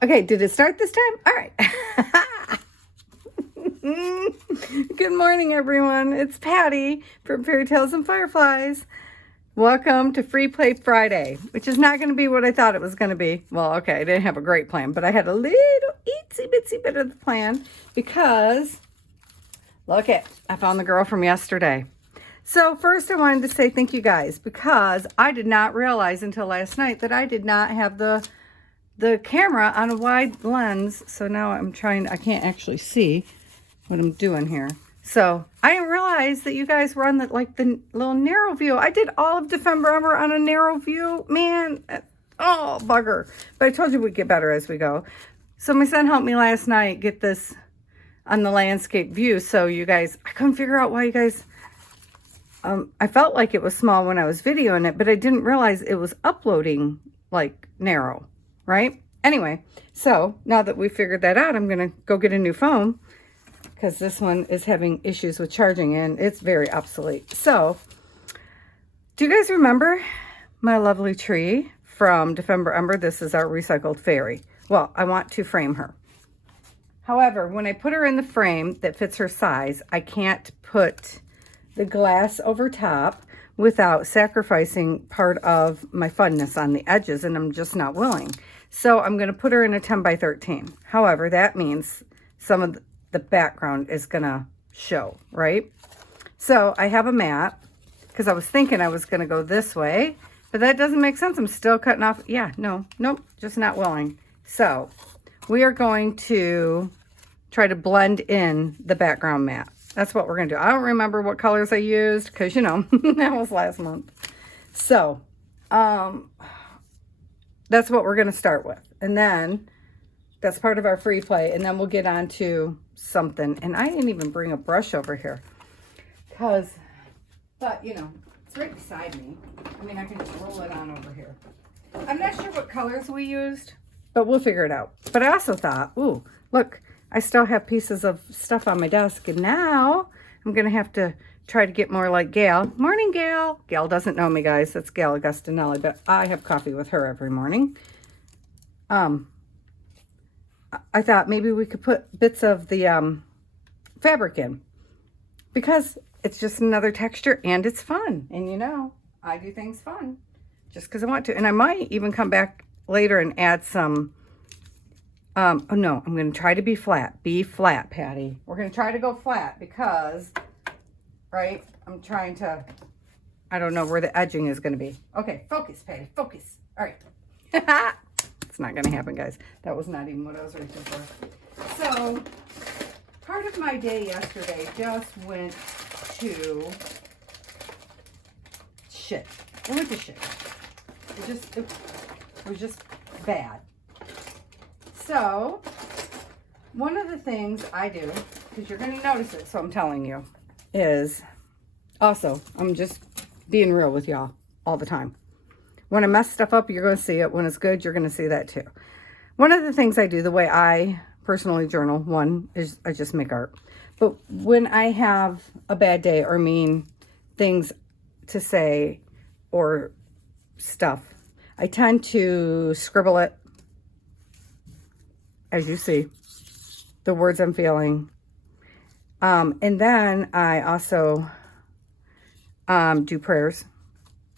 Okay, did it start this time? All right. Good morning, everyone. It's Patty from Fairy Tales and Fireflies. Welcome to Free Play Friday, which is not going to be what I thought it was going to be. Well, okay, I didn't have a great plan, but I had a little itsy bitsy bit of the plan because, look it, I found the girl from yesterday. So first I wanted to say thank you guys because I did not realize until last night that I did not have the camera on a wide lens. So now I can't actually see what I'm doing here. So I didn't realize that you guys were on the little narrow view. I did all of December on a narrow view, man. Oh, bugger. But I told you we'd get better as we go. So my son helped me last night get this on the landscape view. So you guys, I couldn't figure out why you guys, I felt like it was small when I was videoing it, but I didn't realize it was uploading like narrow. Right? Anyway, so now that we figured that out, I'm going to go get a new phone because this one is having issues with charging and it's very obsolete. So, do you guys remember my lovely tree from December? This is our recycled fairy. Well, I want to frame her. However, when I put her in the frame that fits her size, I can't put the glass over top without sacrificing part of my funness on the edges, and I'm just not willing. So I'm going to put her in a 10 by 13. However, that means some of the background is going to show, right? So I have a map because I was thinking I was going to go this way, but that doesn't make sense. I'm still cutting off. Yeah, nope, just not willing. So we are going to try to blend in the background map. That's what we're going to do. I don't remember what colors I used because, that was last month. So, that's what we're going to start with. And then that's part of our free play. And then we'll get on to something. And I didn't even bring a brush over here. But, it's right beside me. I mean, I can just roll it on over here. I'm not sure what colors we used, but we'll figure it out. But I also thought, ooh, look, I still have pieces of stuff on my desk. And now I'm going to have to try to get more like Gail. Morning, Gail. Gail doesn't know me, guys. That's Gail Augustinelli, but I have coffee with her every morning. I thought maybe we could put bits of the fabric in because it's just another texture and it's fun. And I do things fun just because I want to. And I might even come back later and add some, oh no, I'm going to try to be flat. Be flat, Patty. We're going to try to go flat because, right, I'm trying to, I don't know where the edging is going to be. Okay, focus, Patty, focus. All right. It's not going to happen, guys. That was not even what I was reaching for. So, part of my day yesterday just went to shit. It went to shit. It was just bad. So, one of the things I do, because you're going to notice it, so I'm telling you, is also, I'm just being real with y'all all the time. When I mess stuff up, you're going to see it. When it's good, you're going to see that too. One of the things I do, the way I personally journal, one is I just make art. But when I have a bad day or mean things to say or stuff, I tend to scribble it, as you see, the words I'm feeling. And then I also do prayers,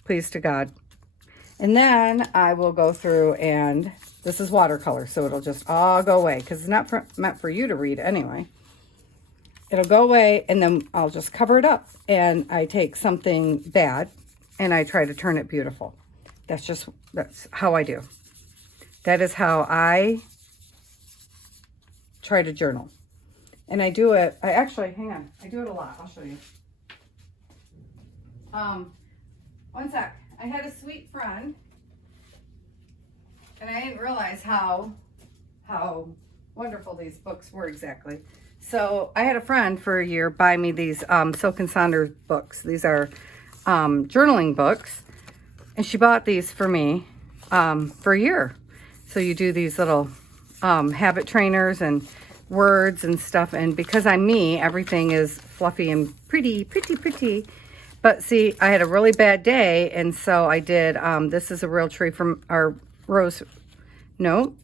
please to God. And then I will go through and, this is watercolor, so it'll just all go away because it's not meant for you to read anyway. It'll go away and then I'll just cover it up. And I take something bad and I try to turn it beautiful. That's how I do. That is how I try to journal. And I do it, hang on, I do it a lot. I'll show you. One sec. I had a sweet friend, and I didn't realize how wonderful these books were exactly. So I had a friend for a year buy me these Silk and Saunders books. These are journaling books, and she bought these for me for a year. So you do these little habit trainers and words and stuff, and because I'm me, everything is fluffy and pretty. But see, I had a really bad day, and so I did, this is a real tree from our rose, no,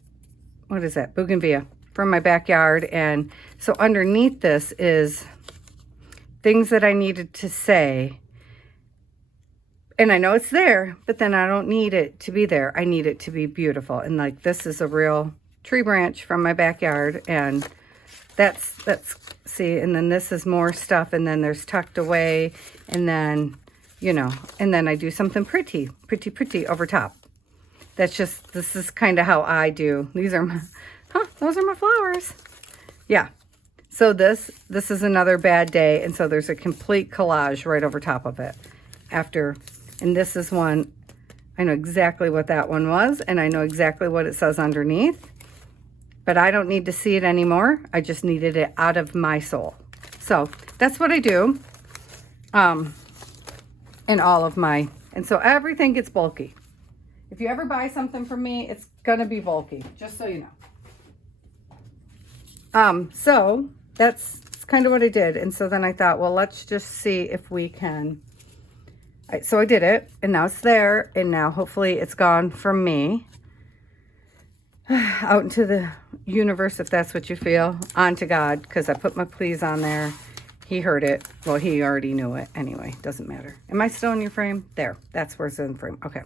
what is that? Bougainvillea from my backyard. And so underneath this is things that I needed to say. And I know it's there, but then I don't need it to be there. I need it to be beautiful. And like, this is a real tree branch from my backyard. And that's, see, and then this is more stuff. And then there's tucked away. And then, you know, and then I do something pretty over top. That's just, this is kind of how I do. These are my, those are my flowers. Yeah. So this is another bad day. And so there's a complete collage right over top of it. After, and this is one, I know exactly what that one was. And I know exactly what it says underneath. But I don't need to see it anymore. I just needed it out of my soul. So that's what I do. In all of my, and so everything gets bulky. If you ever buy something from me, it's gonna be bulky, just so you know. So that's kind of what I did. And so then I thought, well, let's just see if we can. So I did it, and now it's there, and now hopefully it's gone from me out into the universe, if that's what you feel, onto God, because I put my please on there. He heard it. Well, he already knew it anyway. Doesn't matter. Am I still in your frame? There. That's where it's in the frame. Okay.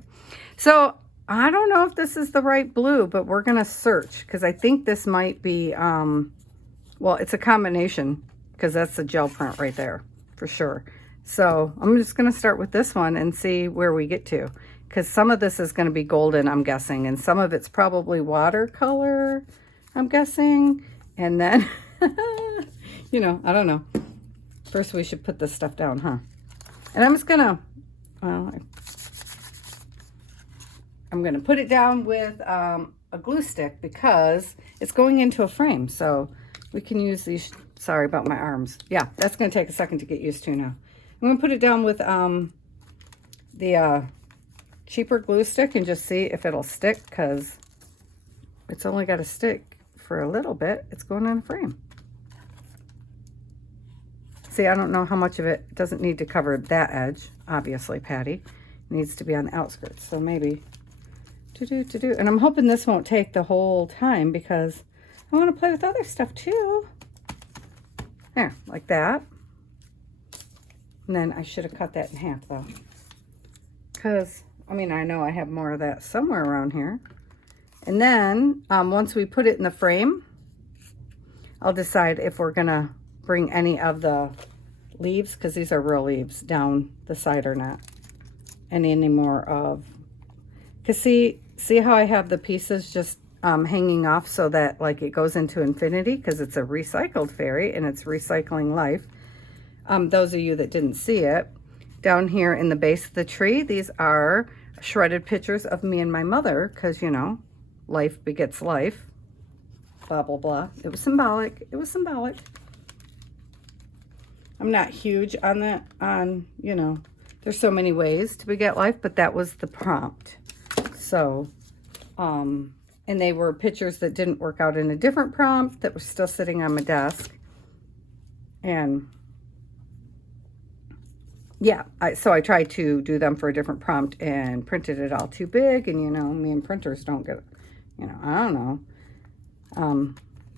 So I don't know if this is the right blue, but we're going to search because I think this might be, well, it's a combination because that's a gel print right there for sure. So I'm just going to start with this one and see where we get to, because some of this is going to be golden, I'm guessing, and some of it's probably watercolor, I'm guessing. And then, you know, I don't know. First, we should put this stuff down, huh? And I'm just gonna, well, I'm gonna put it down with a glue stick because it's going into a frame. So we can use these, sorry about my arms. Yeah, that's gonna take a second to get used to now. I'm gonna put it down with the cheaper glue stick and just see if it'll stick, because it's only got to stick for a little bit. It's going in a frame. See, I don't know how much of it doesn't need to cover that edge. Obviously, Patty. It needs to be on the outskirts. So maybe and I'm hoping this won't take the whole time because I want to play with other stuff too. There, like that. And then I should have cut that in half though. Because, I mean, I know I have more of that somewhere around here. And then once we put it in the frame, I'll decide if we're going to bring any of the leaves, because these are real leaves, down the side or not. And any more of, because see how I have the pieces just hanging off so that like it goes into infinity, because it's a recycled fairy and it's recycling life. Those of you that didn't see it, down here in the base of the tree, these are shredded pictures of me and my mother, because, you know, life begets life, blah, blah, blah. It was symbolic. It was symbolic. I'm not huge on that, you know, there's so many ways to beget life, but that was the prompt. So, and they were pictures that didn't work out in a different prompt that was still sitting on my desk. And yeah, so I tried to do them for a different prompt and printed it all too big. And, you know, me and printers don't get, you know, I don't know.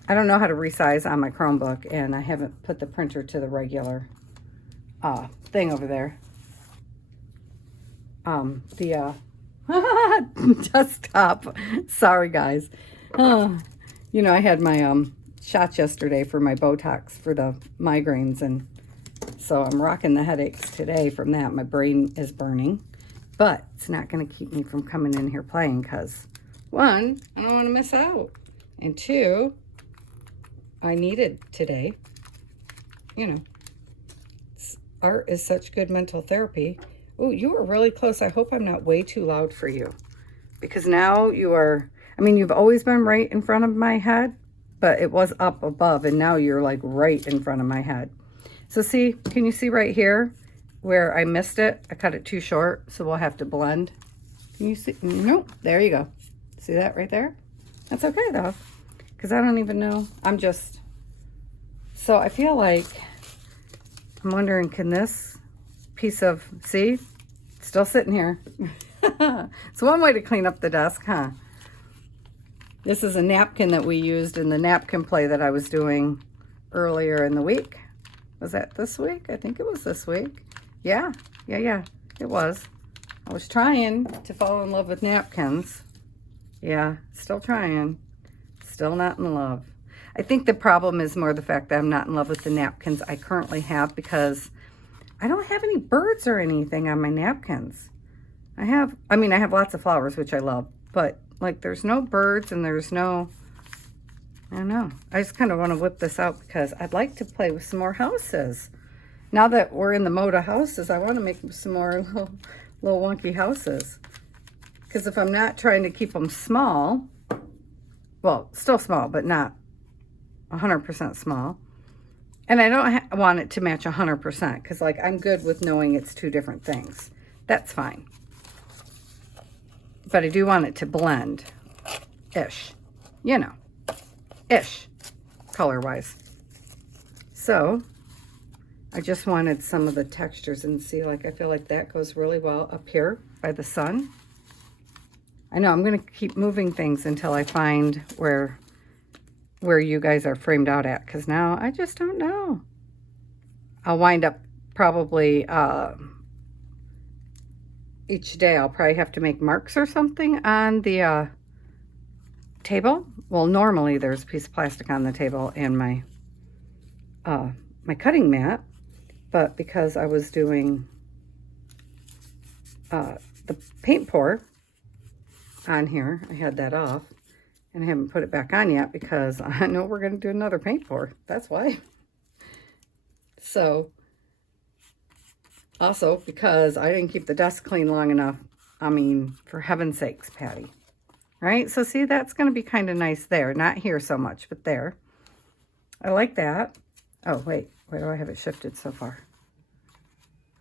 I don't know how to resize on my Chromebook, and I haven't put the printer to the regular thing over there. The desktop. Sorry, guys. You know, I had my shots yesterday for my Botox for the migraines, and so I'm rocking the headaches today from that. My brain is burning, but it's not going to keep me from coming in here playing because, one, I don't want to miss out, and two, I need it today. You know, art is such good mental therapy. Oh, you were really close. I hope I'm not way too loud for you, because now you are, I mean, you've always been right in front of my head, but it was up above, and now you're like right in front of my head. So see, can you see right here where I missed it? I cut it too short, so we'll have to blend. Can you see? Nope, there you go. See that right there? That's okay though, because I don't even know. I'm just, so I feel like, I'm wondering, can this piece of, see, it's still sitting here. It's one way to clean up the desk, huh? This is a napkin that we used in the napkin play that I was doing earlier in the week. Was that this week? I think it was this week. Yeah, it was. I was trying to fall in love with napkins. Yeah, still trying. Still not in love. I think the problem is more the fact that I'm not in love with the napkins I currently have because I don't have any birds or anything on my napkins. I have lots of flowers, which I love, but like there's no birds and there's no, I don't know. I just kind of want to whip this out because I'd like to play with some more houses. Now that we're in the mode of houses, I want to make some more little wonky houses. Because if I'm not trying to keep them small, well, still small, but not 100% small. And I don't want it to match 100% because like I'm good with knowing it's two different things. That's fine. But I do want it to blend-ish. You know, ish, color-wise. So I just wanted some of the textures and see, like, I feel like that goes really well up here by the sun. I know I'm going to keep moving things until I find where you guys are framed out at, because now I just don't know. I'll wind up probably each day I'll probably have to make marks or something on the table. Well, normally there's a piece of plastic on the table and my my cutting mat, but because I was doing the paint pour on here, I had that off and I haven't put it back on yet because I know we're going to do another paint pour. That's why. So also because I didn't keep the desk clean long enough. I mean, for heaven's sakes, Patty. Right? So see, that's going to be kind of nice there. Not here so much, but there. I like that. Oh, wait. Where do I have it shifted so far?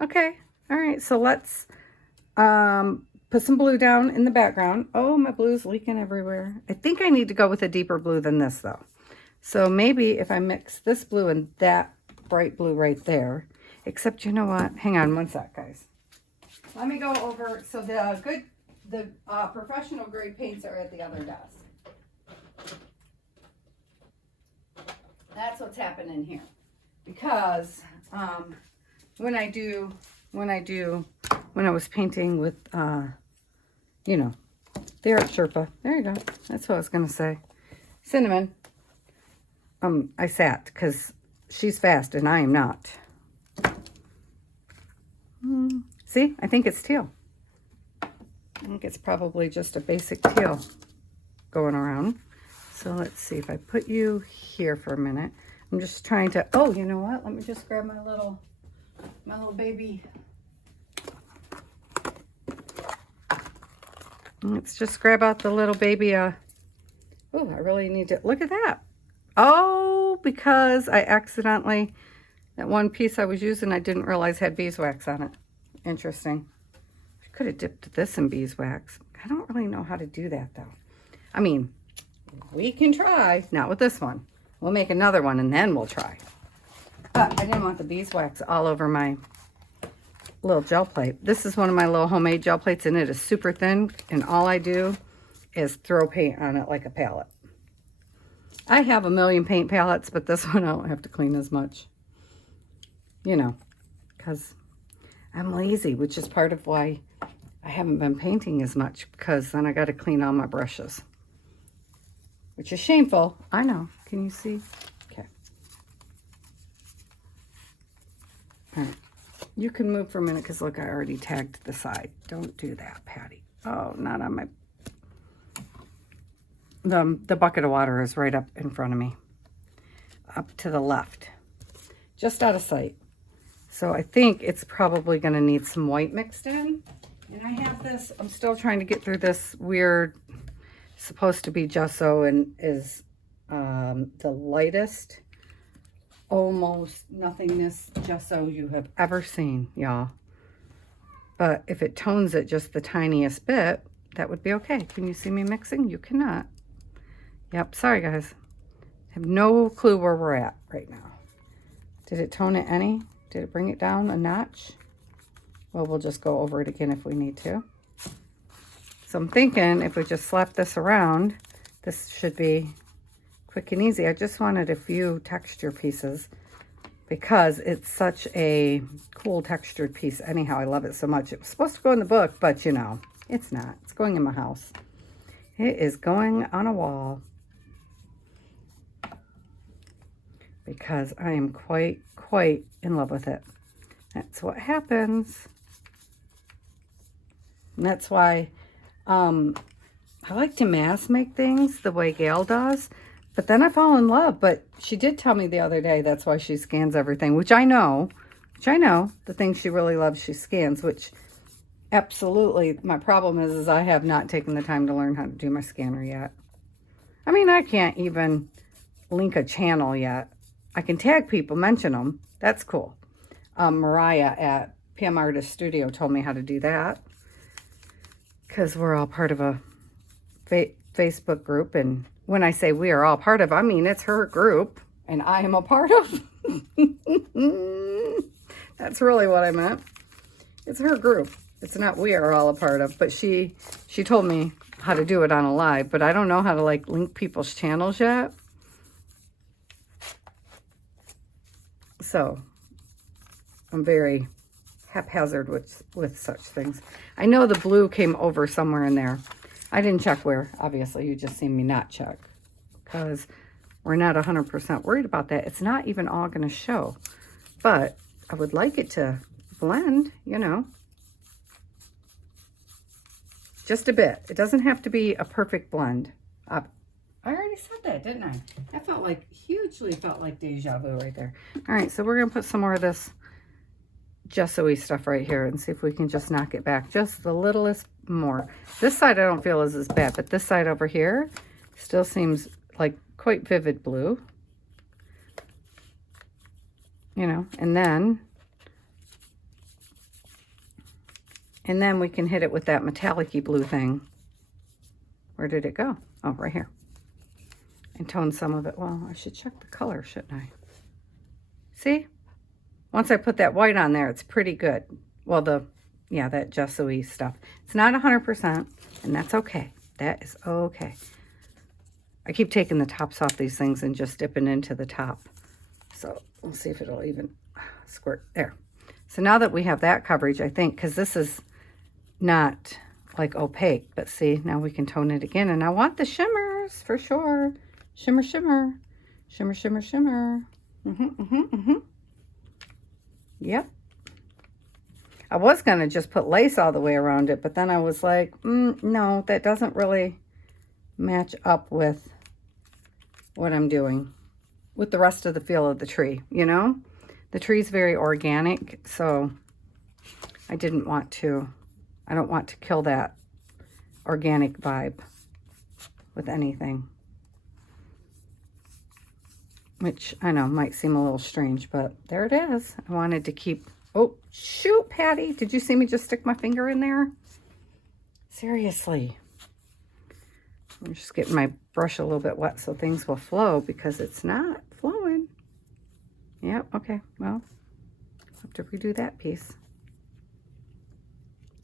Okay. All right. So let's put some blue down in the background. Oh, my blue's leaking everywhere. I think I need to go with a deeper blue than this, though. So maybe if I mix this blue and that bright blue right there. Except, you know what? Hang on one sec, guys. Let me go over. So the professional grade paints are at the other desk. That's what's happening here. Because when I was painting with, you know, there at Sherpa. There you go. That's what I was going to say. Cinnamon. I sat because she's fast and I am not. See, I think it's teal. I think it's probably just a basic teal going around. So let's see if I put you here for a minute. I'm just trying to, oh, you know what? Let me just grab my little baby. Let's just grab out the little baby. Oh, I really need to, look at that. Oh, because I accidentally, that one piece I was using, I didn't realize had beeswax on it. Interesting. I could have dipped this in beeswax. I don't really know how to do that, though. I mean, we can try. Not with this one. We'll make another one, and then we'll try. But I didn't want the beeswax all over my little gel plate. This is one of my little homemade gel plates, and it is super thin, and all I do is throw paint on it like a palette. I have a million paint palettes, but this one I don't have to clean as much. You know, because I'm lazy, which is part of why I haven't been painting as much, because then I got to clean all my brushes, which is shameful. I know. Can you see? Okay. All right. You can move for a minute because, look, I already tagged the side. Don't do that, Patty. Oh, not on my... The bucket of water is right up in front of me. Up to the left. Just out of sight. So I think it's probably going to need some white mixed in. And I have this, I'm still trying to get through this weird, supposed to be gesso, and is the lightest, almost nothingness gesso you have ever seen, y'all. But if it tones it just the tiniest bit, that would be okay. Can you see me mixing? You cannot. Yep, sorry guys. I have no clue where we're at right now. Did it tone it any? Did it bring it down a notch? Well, we'll just go over it again if we need to. So I'm thinking if we just slap this around, This should be quick and easy. I just wanted a few texture pieces because it's such a cool textured piece. Anyhow, I love it so much. It was supposed to go in the book, but you know, it's not. It's going in my house. It is going on a wall because I am quite in love with it. That's what happens. And that's why I like to mass make things the way Gail does. But then I fall in love. But she did tell me the other day that's why she scans everything, which I know. The things she really loves, she scans, which absolutely, my problem is I have not taken the time to learn how to do my scanner yet. I mean, I can't even link a channel yet. I can tag people, mention them. That's cool. Mariah at PM Artist Studio told me how to do that because we're all part of a Facebook group. And when I say we are all part of, I mean it's her group and I am a part of. That's really what I meant. It's her group. It's not we are all a part of, but she told me how to do it on a live, but I don't know how to like link people's channels yet. So I'm very haphazard with such things. I know the blue came over somewhere in there. I didn't check where. Obviously, you just seen me not check because we're not 100% worried about that. It's not even all going to show, but I would like it to blend, you know, just a bit. It doesn't have to be a perfect blend. I already said that, didn't I? That hugely felt like deja vu right there. All right, so we're going to put some more of this gesso-y stuff right here and see if we can just knock it back just the littlest more. This side I don't feel is as bad, but this side over here still seems like quite vivid blue. You know, and then we can hit it with that metallic-y blue thing. Where did it go? Oh, right here. And tone some of it. Well, I should check the color, shouldn't I? See? Once I put that white on there, it's pretty good. Well, that gesso-y stuff. It's not 100%, and that's okay. That is okay. I keep taking the tops off these things and just dipping into the top. So we'll see if it'll even squirt. There. So now that we have that coverage, I think, because this is not like opaque, but see, now we can tone it again. And I want the shimmers for sure. Shimmer, shimmer. Shimmer, shimmer, shimmer. Yep. I was going to just put lace all the way around it, but then I was like, no, that doesn't really match up with what I'm doing with the rest of the feel of the tree, you know? The tree's very organic, so I don't want to kill that organic vibe with anything. Which I know might seem a little strange, but there it is. I wanted to keep... Oh, shoot, Patty. Did you see me just stick my finger in there? Seriously. I'm just getting my brush a little bit wet so things will flow because it's not flowing. Yep, okay. Well, I'll have to redo that piece.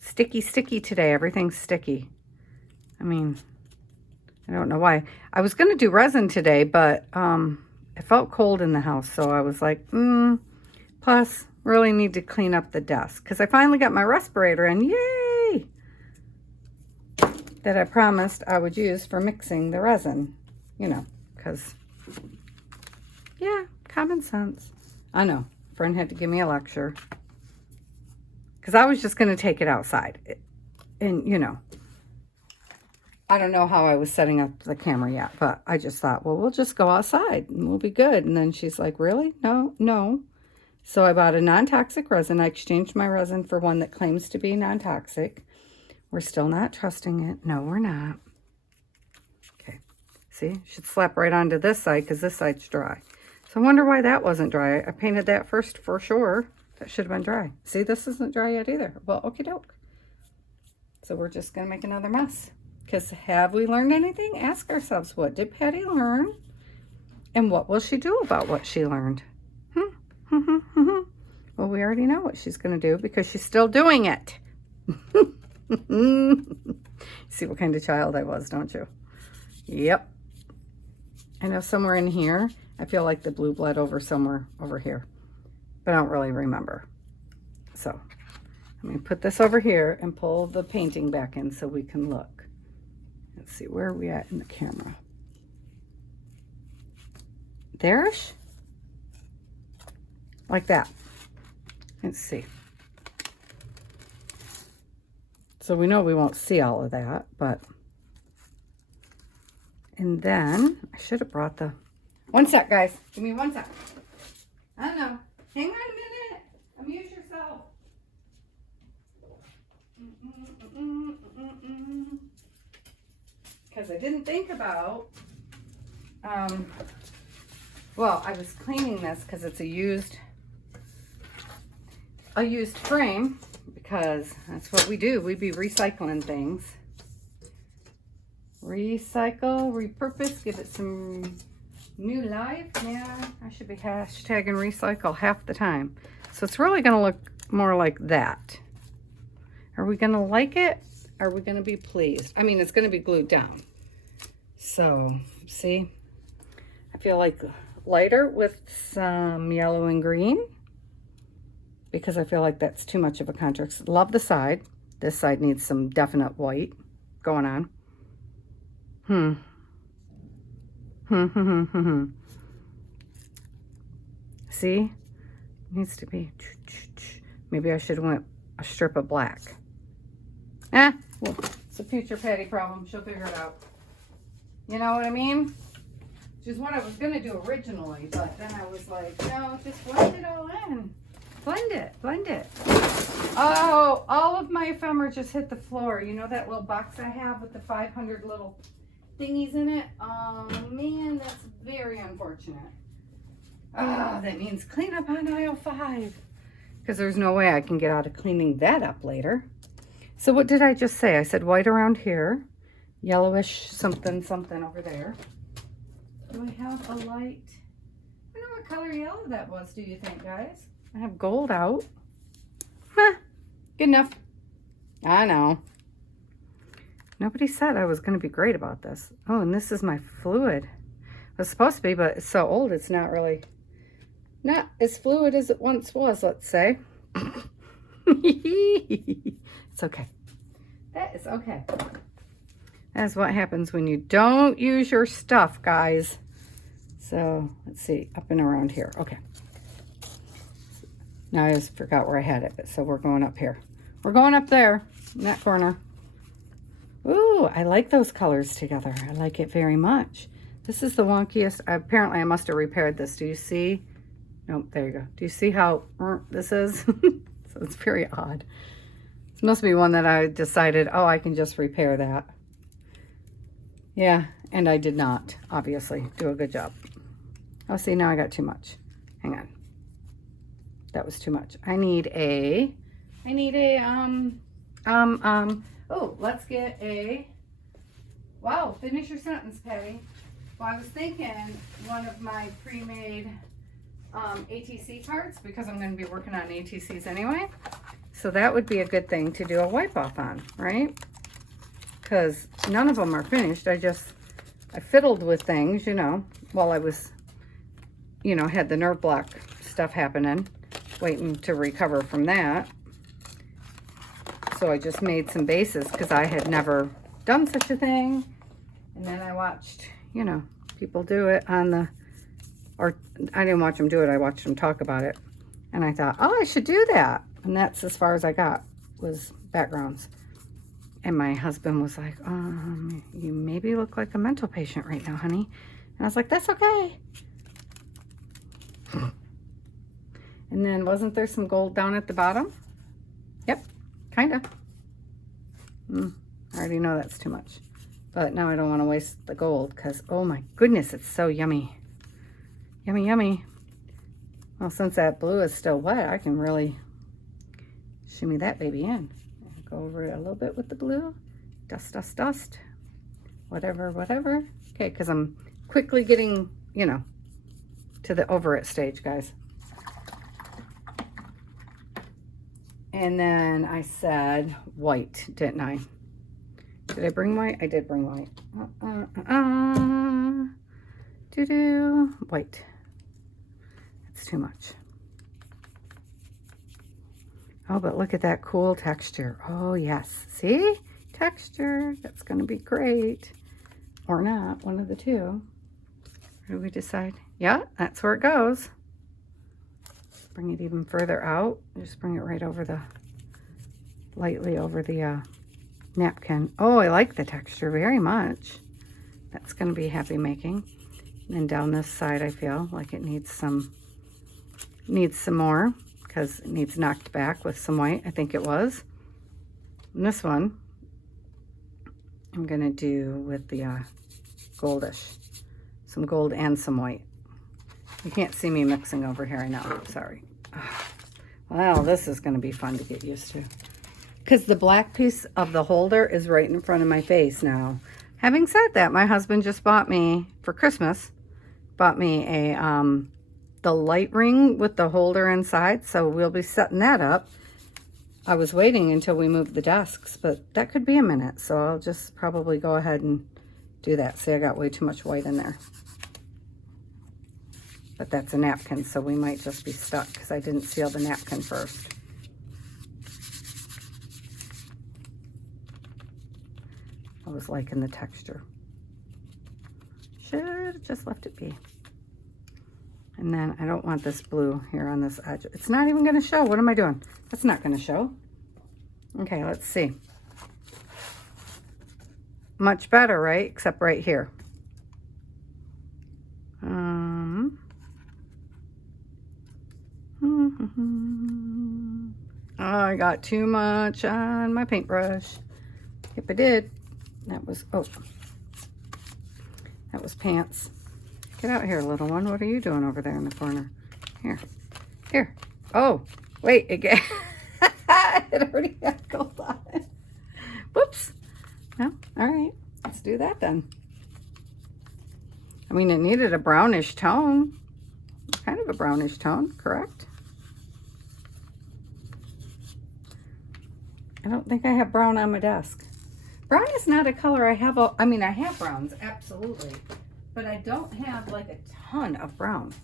Sticky, sticky today. Everything's sticky. I mean, I don't know why. I was going to do resin today, but... it felt cold in the house, so I was like, plus, really need to clean up the desk. Because I finally got my respirator in, yay! That I promised I would use for mixing the resin. You know, because, yeah, common sense. I know, friend had to give me a lecture. Because I was just going to take it outside. And, you know, I don't know how I was setting up the camera yet, but I just thought, well, we'll just go outside and we'll be good. And then she's like, really? No. So I bought a non-toxic resin. I exchanged my resin for one that claims to be non-toxic. We're still not trusting it. No, we're not. Okay. See, should slap right onto this side because this side's dry. So I wonder why that wasn't dry. I painted that first for sure. That should have been dry. See, this isn't dry yet either. Well, okie doke. So we're just going to make another mess. Because have we learned anything? Ask ourselves, what did Patty learn? And what will she do about what she learned? Well, we already know what she's going to do because she's still doing it. See what kind of child I was, don't you? Yep. I know somewhere in here, I feel like the blue bled over somewhere over here, but I don't really remember. So let me put this over here and pull the painting back in so we can look. Let's see, where are we at in the camera? There-ish? Like that. Let's see. So we know we won't see all of that, but... And then, I should have brought the... One sec, guys. Give me one sec. I don't know. Hang on a minute. Amuse yourself. Because I didn't think about... well, I was cleaning this because it's a used frame, because that's what we do. We be recycling things. Recycle, repurpose, give it some new life. Yeah, I should be hashtagging recycle half the time. So it's really going to look more like that. Are we going to like it? Are we going to be pleased? I mean, it's going to be glued down. So, see? I feel like lighter with some yellow and green, because I feel like that's too much of a contrast. Love the side. This side needs some definite white going on. See? Needs to be... Maybe I should have went a strip of black. Well, it's a future Patty problem. She'll figure it out. You know what I mean? Which is what I was going to do originally, but then I was like, no, just blend it all in. Blend it, blend it. Oh, all of my ephemera just hit the floor. You know that little box I have with the 500 little thingies in it? Oh, man, that's very unfortunate. Oh, that means clean up on aisle 5. Because there's no way I can get out of cleaning that up later. So what did I just say? I said white around here. Yellowish something, something over there. Do I have a light? I don't know what color yellow that was, do you think, guys? I have gold out. Huh, good enough. I know. Nobody said I was going to be great about this. Oh, and this is my fluid. It was supposed to be, but it's so old, it's not really, not as fluid as it once was, let's say. It's okay. That is okay. That's what happens when you don't use your stuff, guys. So, let's see, up and around here. Okay. Now I just forgot where I had it, but so we're going up here. We're going up there, in that corner. Ooh, I like those colors together. I like it very much. This is the wonkiest. Apparently, I must have repaired this. Do you see? Nope, there you go. Do you see how this is? So it's very odd. This must be one that I decided, oh, I can just repair that. Yeah, and I did not, obviously, do a good job. Oh, see, now I got too much. Hang on. That was too much. I need a, oh, let's get a, wow, finish your sentence, Patty. Well, I was thinking one of my pre-made ATC cards, because I'm going to be working on ATCs anyway. So that would be a good thing to do a wipe off on, right? Because none of them are finished. I fiddled with things, you know, while I was, you know, had the nerve block stuff happening, waiting to recover from that. So I just made some bases because I had never done such a thing. And then I watched, you know, people do it on the, or I didn't watch them do it, I watched them talk about it. And I thought, oh, I should do that. And that's as far as I got, was backgrounds. And my husband was like, you maybe look like a mental patient right now, honey. And I was like, that's okay. And then wasn't there some gold down at the bottom? Yep, kind of. I already know that's too much. But now I don't want to waste the gold because, oh my goodness, it's so yummy. Yummy, yummy. Well, since that blue is still wet, I can really shimmy that baby in. Go over it a little bit with the blue. Dust, dust, dust. Whatever, whatever. Okay, because I'm quickly getting, you know, to the over it stage, guys. And then I said white, didn't I? Did I bring white? I did bring white. White. It's too much. Oh, but look at that cool texture. Oh, yes. See? Texture. That's going to be great. Or not. One of the two. Where do we decide? Yeah, that's where it goes. Bring it even further out. Just bring it right over the, lightly over the napkin. Oh, I like the texture very much. That's going to be happy making. And then down this side, I feel like it needs some more, because it needs knocked back with some white. I think it was. And this one, I'm going to do with the goldish. Some gold and some white. You can't see me mixing over here, I know. Sorry. Well, this is going to be fun to get used to. Because the black piece of the holder is right in front of my face now. Having said that, my husband just bought me, for Christmas, bought me a the light ring with the holder inside. So we'll be setting that up. I was waiting until we moved the desks, but that could be a minute. So I'll just probably go ahead and do that. See, I got way too much white in there. But that's a napkin, so we might just be stuck because I didn't seal the napkin first. I was liking the texture. Should have just left it be. And then I don't want this blue here on this edge. It's not even going to show. What am I doing? That's not going to show. Okay, let's see. Much better, right? Except right here. Oh, I got too much on my paintbrush. Yep, I did. That was, oh, that was pants. Get out here, little one. What are you doing over there in the corner? Here, here. Oh, wait, again. It already had gold on it. Whoops. No, all right. Let's do that then. I mean, it needed a brownish tone. Kind of a brownish tone, correct? I don't think I have brown on my desk. Brown is not a color I have. I mean, I have browns, absolutely. But I don't have like a ton of brown.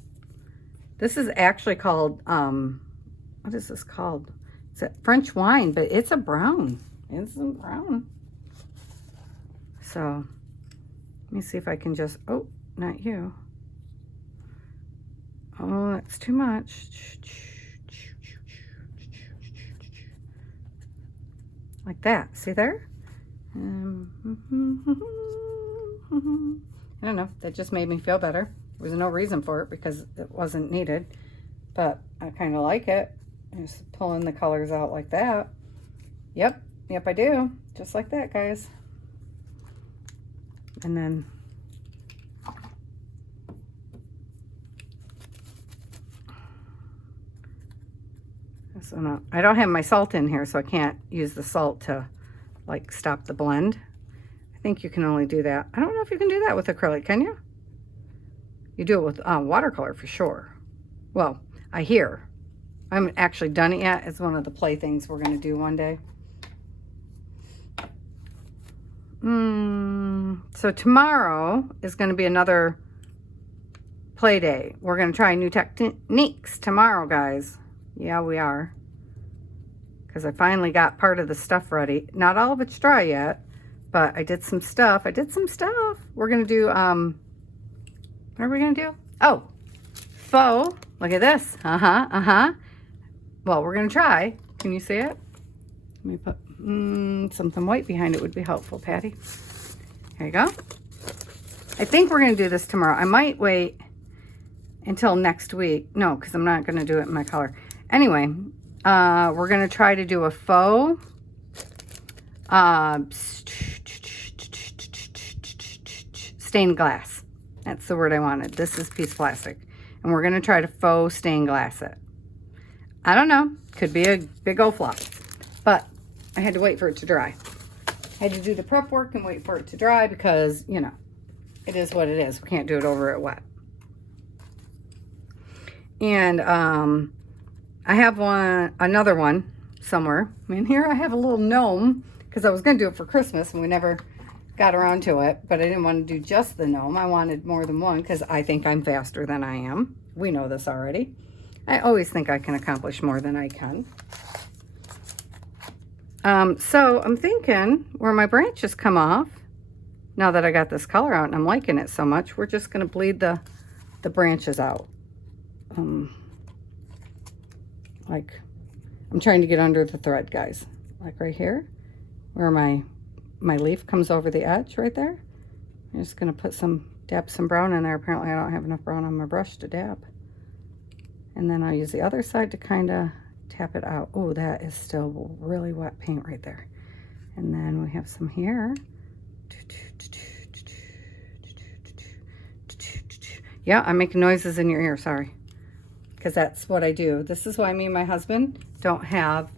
This is actually called, what is this called? It's a French wine, but it's a brown. It's a brown. So, let me see if I can just, oh, not you. Oh, that's too much. Like that. See there? I don't know. That just made me feel better. There was no reason for it because it wasn't needed. But I kind of like it. Just pulling the colors out like that. Yep. Yep, I do. Just like that, guys. And then so no, I don't have my salt in here, so I can't use the salt to like stop the blend. I think you can only do that. I don't know if you can do that with acrylic, can you? You do it with watercolor for sure. Well, I hear. I haven't actually done it yet. It's one of the play things we're going to do one day. So tomorrow is going to be another play day. We're going to try new techniques tomorrow, guys. Yeah, we are. Because I finally got part of the stuff ready. Not all of it's dry yet, but I did some stuff. We're going to do, what are we going to do? Oh, faux. Look at this. Well, we're going to try. Can you see it? Let me put something white behind it would be helpful, Patty. Here you go. I think we're going to do this tomorrow. I might wait until next week. No, because I'm not going to do it in my color. Anyway, we're going to try to do a faux stained glass. That's the word I wanted. This is piece plastic. And we're going to try to faux stained glass it. I don't know. Could be a big old flop. But I had to wait for it to dry. I had to do the prep work and wait for it to dry because, you know, it is what it is. We can't do it over it wet. And I have another one somewhere. I mean, here I have a little gnome because I was going to do it for Christmas and we never got around to it, but I didn't want to do just the gnome. I wanted more than one because I think I'm faster than I am. We know this already. I always think I can accomplish more than I can. So I'm thinking where my branches come off, now that I got this color out and I'm liking it so much, we're just going to bleed the branches out. Like, I'm trying to get under the thread, guys. Like right here, where my leaf comes over the edge right there. I'm just going to dab some brown in there. Apparently I don't have enough brown on my brush to dab. And then I'll use the other side to kind of tap it out. Oh, that is still really wet paint right there. And then we have some here. Yeah, I'm making noises in your ear, sorry. Because that's what I do. This is why me and my husband don't have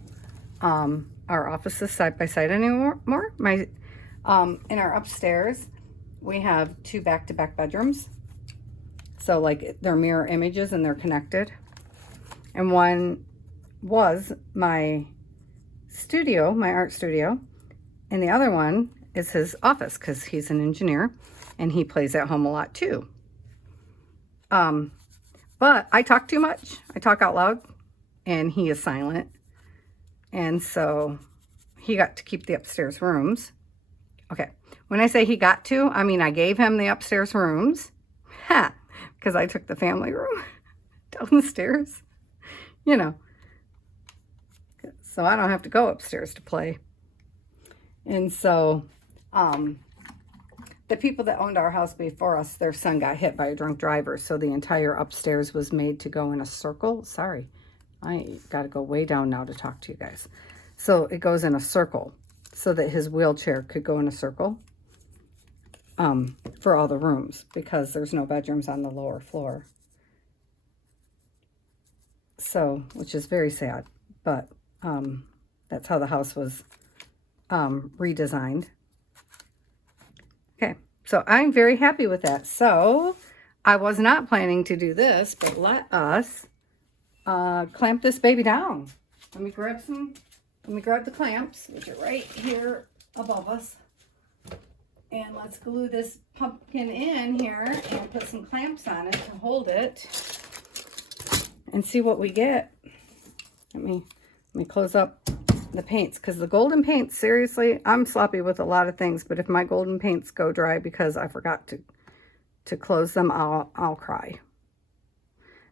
our offices side by side anymore. In our upstairs, we have 2 back-to-back bedrooms. So like they're mirror images and they're connected. And one was my studio, my art studio. And the other one is his office because he's an engineer and he plays at home a lot too. But I talk too much. I talk out loud and he is silent. And so he got to keep the upstairs rooms. Okay. When I say he got to, I mean I gave him the upstairs rooms. Ha! Because I took the family room downstairs. You know. So I don't have to go upstairs to play. And so the people that owned our house before us, their son got hit by a drunk driver. So the entire upstairs was made to go in a circle. Sorry, I got to go way down now to talk to you guys. So it goes in a circle so that his wheelchair could go in a circle for all the rooms because there's no bedrooms on the lower floor. So, which is very sad, but that's how the house was redesigned. Okay, so I'm very happy with that. So I was not planning to do this, but let us clamp this baby down. Let me grab the clamps, which are right here above us. And let's glue this pumpkin in here and put some clamps on it to hold it and see what we get. Let me close up the paints because the golden paints, seriously, I'm sloppy with a lot of things, but if my golden paints go dry because I forgot to close them, I'll cry.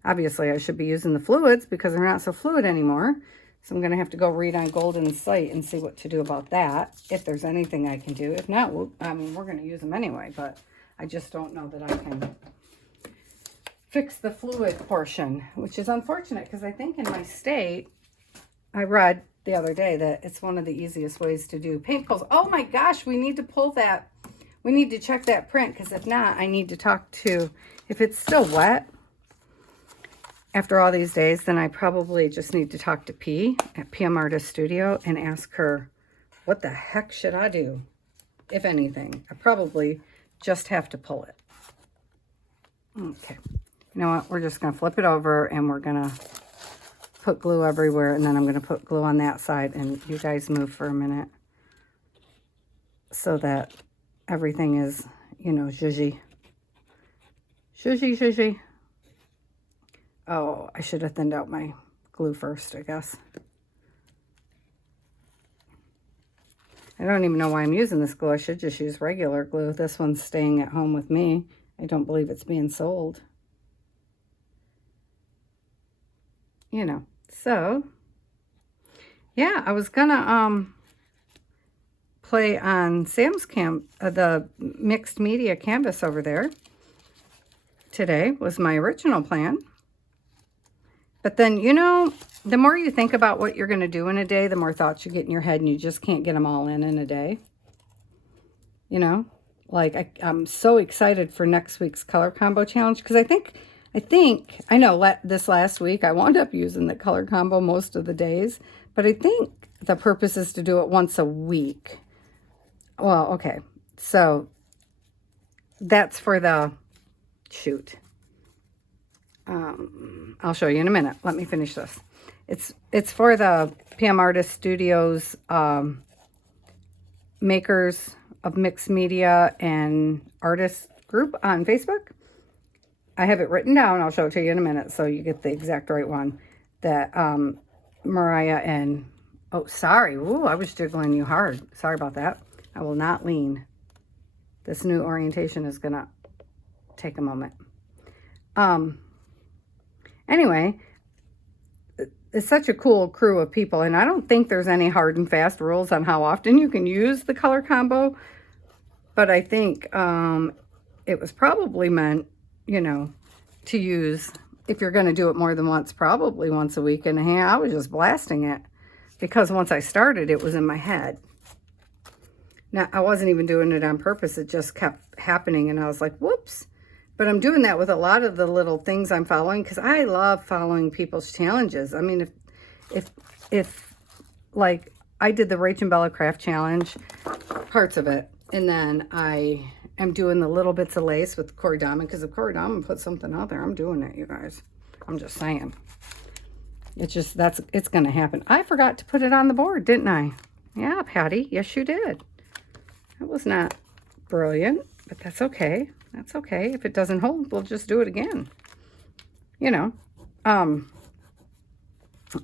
Obviously, I should be using the fluids because they're not so fluid anymore. So I'm going to have to go read on Golden's site and see what to do about that, if there's anything I can do. If not, we're going to use them anyway, but I just don't know that I can fix the fluid portion, which is unfortunate because I think in my state, I read the other day that it's one of the easiest ways to do paint pulls. Oh my gosh, we need to pull that. We need to check that print because if not, I need to talk to, if it's still wet after all these days, then I probably just need to talk to P at PM Artist Studio and ask her, what the heck should I do? If anything, I probably just have to pull it. Okay, you know what? We're just going to flip it over and we're going to put glue everywhere, and then I'm going to put glue on that side, and you guys move for a minute so that everything is, you know, zhuzhy. Zhuzhy, zhuzhy. Oh, I should have thinned out my glue first, I guess. I don't even know why I'm using this glue. I should just use regular glue. This one's staying at home with me. I don't believe it's being sold. You know. So, yeah, I was gonna play on Sam's the mixed media canvas over there. Today was my original plan. But then, you know, the more you think about what you're going to do in a day, the more thoughts you get in your head, and you just can't get them all in a day. You know, like I'm so excited for next week's color combo challenge because I know this last week I wound up using the color combo most of the days, but I think the purpose is to do it once a week. Well, okay, so that's for the shoot. I'll show you in a minute. Let me finish this. It's for the PM Artist Studios Makers of Mixed Media and Artists group on Facebook. I have it written down. I'll show it to you in a minute so you get the exact right one. That Mariah and... Oh, sorry. Ooh, I was jiggling you hard. Sorry about that. I will not lean. This new orientation is going to take a moment. Anyway, it's such a cool crew of people, and I don't think there's any hard and fast rules on how often you can use the color combo, but I think it was probably meant, you know, to use, if you're going to do it more than once, probably once a week. And I was just blasting it because once I started, it was in my head. Now, I wasn't even doing it on purpose. It just kept happening, and I was like, whoops. But I'm doing that with a lot of the little things I'm following because I love following people's challenges. I mean, if like I did the Rach and Bella Craft Challenge, parts of it, and then I am doing the little bits of lace with Corey Diamond, because if Corey Diamond puts something out there, I'm doing it, you guys. I'm just saying. It's just, it's going to happen. I forgot to put it on the board, didn't I? Yeah, Patty. Yes, you did. That was not brilliant, but that's okay. That's okay. If it doesn't hold, we'll just do it again. You know,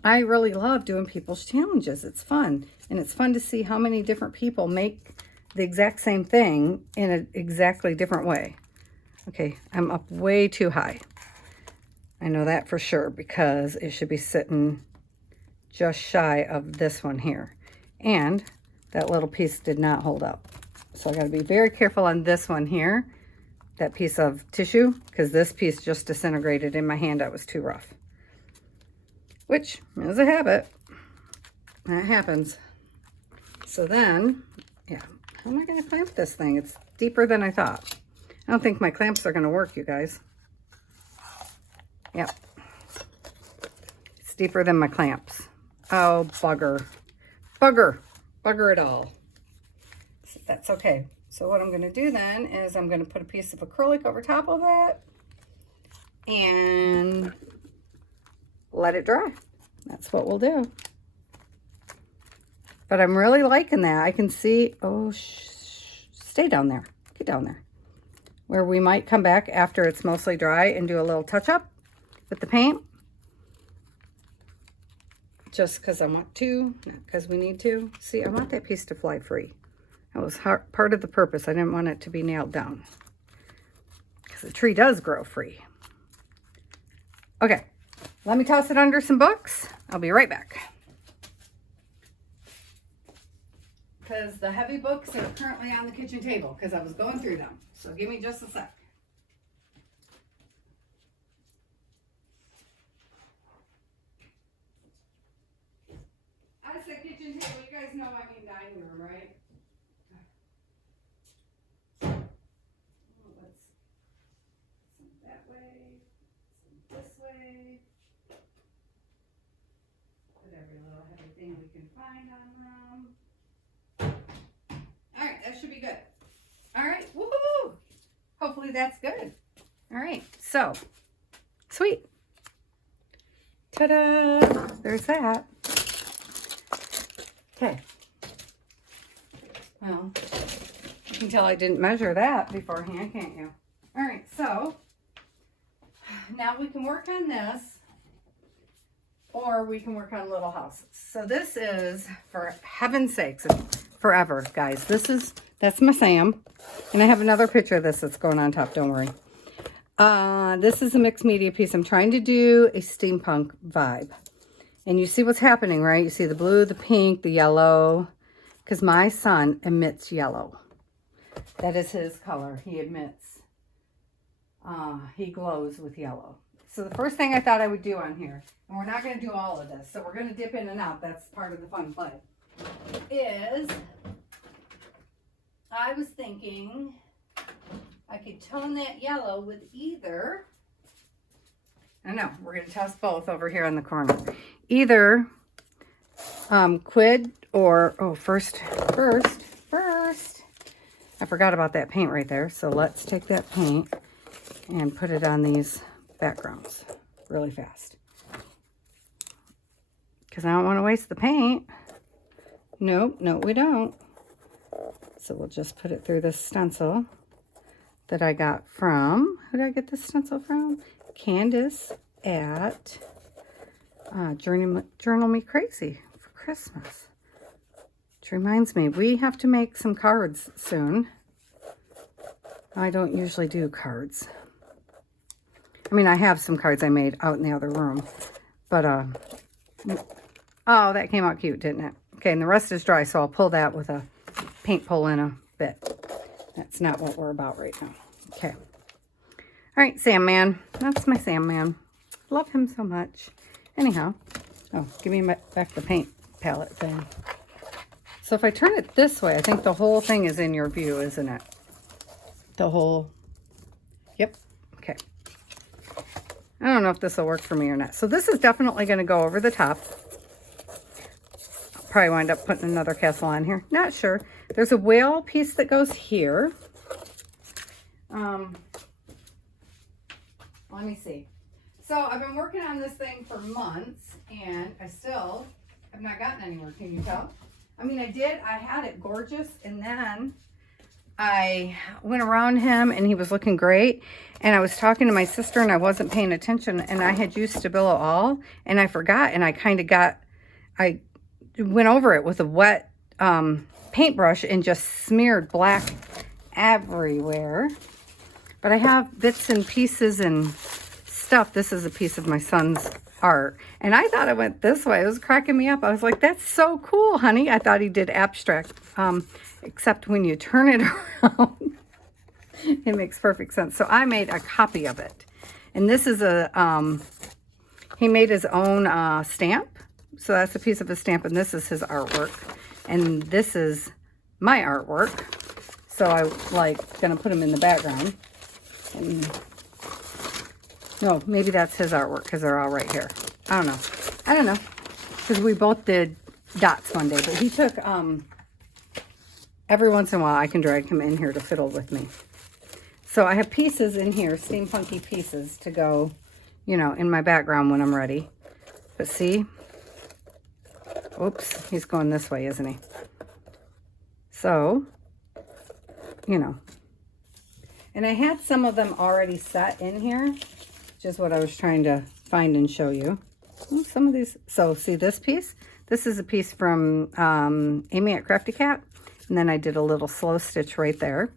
I really love doing people's challenges. It's fun. And it's fun to see how many different people make the exact same thing in an exactly different way. Okay, I'm up way too high. I know that for sure because it should be sitting just shy of this one here. And that little piece did not hold up. So I got to be very careful on this one here. That piece of tissue, because this piece just disintegrated in my hand. That was too rough, which is a habit. That happens. So then, yeah, how am I going to clamp this thing? It's deeper than I thought. I don't think my clamps are going to work, you guys. Yep. It's deeper than my clamps. Oh, bugger. Bugger. Bugger it all. That's okay. So what I'm going to do then is I'm going to put a piece of acrylic over top of it and let it dry. That's what we'll do. But I'm really liking that. I can see, oh, stay down there. Get down there. Where we might come back after it's mostly dry and do a little touch-up with the paint. Just because I want to, not because we need to. See, I want that piece to fly free. That was part of the purpose. I didn't want it to be nailed down. Because the tree does grow free. Okay, let me toss it under some books. I'll be right back. Because the heavy books are currently on the kitchen table because I was going through them. So give me just a sec. I said kitchen table. You guys know I mean dining room, right? That way, this way. Put every little heavy thing we can find on them. All right, that should be good. All right, woohoo! Hopefully that's good. All right, so, sweet. Ta-da! There's that. Okay. Well, you can tell I didn't measure that beforehand, can't you? All right, so now we can work on this, or we can work on little houses. So this is, for heaven's sakes, forever, guys. That's my Sam, and I have another picture of this that's going on top. Don't worry. This is a mixed media piece. I'm trying to do a steampunk vibe, and you see what's happening, right? You see the blue, the pink, the yellow, because my son emits yellow. That is his color. He emits. He glows with yellow. So the first thing I thought I would do on here, and we're not going to do all of this, so we're going to dip in and out. That's part of the fun play. Is I was thinking I could tone that yellow with either, I know, we're going to test both over here in the corner. Either quid or, oh, first, I forgot about that paint right there. So let's take that paint and put it on these backgrounds really fast. Because I don't want to waste the paint. Nope, no, we don't. So we'll just put it through this stencil that I got from, who did I get this stencil from? Candace at Journal Me Crazy for Christmas. Which reminds me, we have to make some cards soon. I don't usually do cards. I mean, I have some cards I made out in the other room. But, oh, that came out cute, didn't it? Okay, and the rest is dry, so I'll pull that with a paint pull in a bit. That's not what we're about right now. Okay. All right, Sandman. That's my Sandman. Love him so much. Anyhow. Oh, give me back the paint palette thing. So if I turn it this way, I think the whole thing is in your view, isn't it? The whole... Yep. Okay. I don't know if this will work for me or not. So this is definitely going to go over the top. I'll probably wind up putting another castle on here. Not sure. There's a whale piece that goes here. Let me see. So I've been working on this thing for months, and I still have not gotten anywhere. Can you tell? I mean, I had it gorgeous, and then I went around him, and he was looking great, and I was talking to my sister, and I wasn't paying attention, and I had used Stabilo All, and I forgot, and I went over it with a wet paintbrush and just smeared black everywhere. But I have bits and pieces and stuff. This is a piece of my son's art. And I thought it went this way. It was cracking me up. I was like, that's so cool, honey. I thought he did abstract. Except when you turn it around, it makes perfect sense. So I made a copy of it. And this is he made his own stamp. So that's a piece of his stamp. And this is his artwork. And this is my artwork. So I gonna put him in the background. And no, maybe that's his artwork because they're all right here. I don't know. Because we both did dots one day. But he took, every once in a while I can drag him in here to fiddle with me. So I have pieces in here, steampunky pieces to go, you know, in my background when I'm ready. But see? Oops, he's going this way, isn't he? So, you know. And I had some of them already set in here, which is what I was trying to find and show you. Well, some of these, so see this piece? This is a piece from Amy at Crafty Cat. And then I did a little slow stitch right there.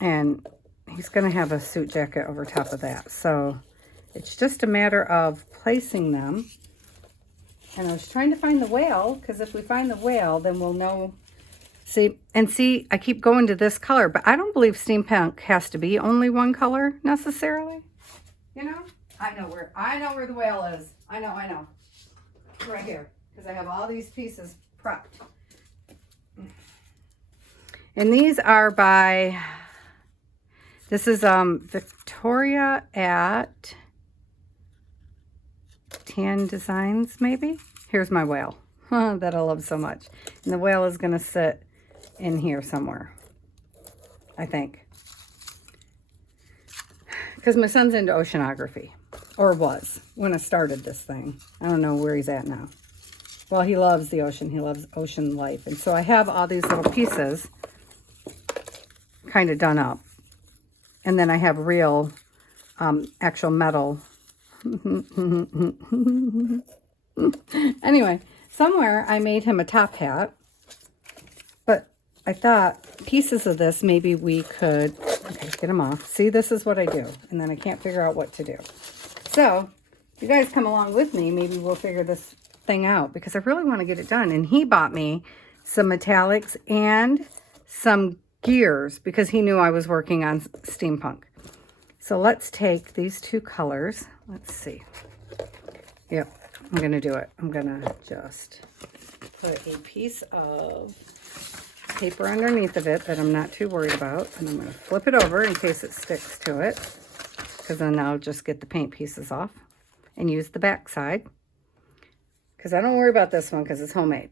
And he's going to have a suit jacket over top of that. So it's just a matter of placing them. And I was trying to find the whale, because if we find the whale, then we'll know. See, I keep going to this color, but I don't believe steampunk has to be only one color necessarily. You know? I know where the whale is. I know. Right here. Because I have all these pieces prepped. And these are by, this is Victoria at Tan Designs, maybe? Here's my whale that I love so much. And the whale is going to sit in here somewhere, I think. Because my son's into oceanography, or was, when I started this thing. I don't know where he's at now. Well, he loves the ocean. He loves ocean life. And so I have all these little pieces kind of done up. And then I have real, actual metal. Anyway, somewhere I made him a top hat. But I thought pieces of this, maybe we could, okay, get them off. See, this is what I do. And then I can't figure out what to do. So, if you guys come along with me, maybe we'll figure this thing out, because I really want to get it done. And he bought me some metallics and some gears because he knew I was working on steampunk. So let's take these two colors. Let's see. Yep, I'm going to do it. I'm going to just put a piece of paper underneath of it that I'm not too worried about. And I'm going to flip it over in case it sticks to it, because then I'll just get the paint pieces off and use the back side. Because I don't worry about this one because it's homemade.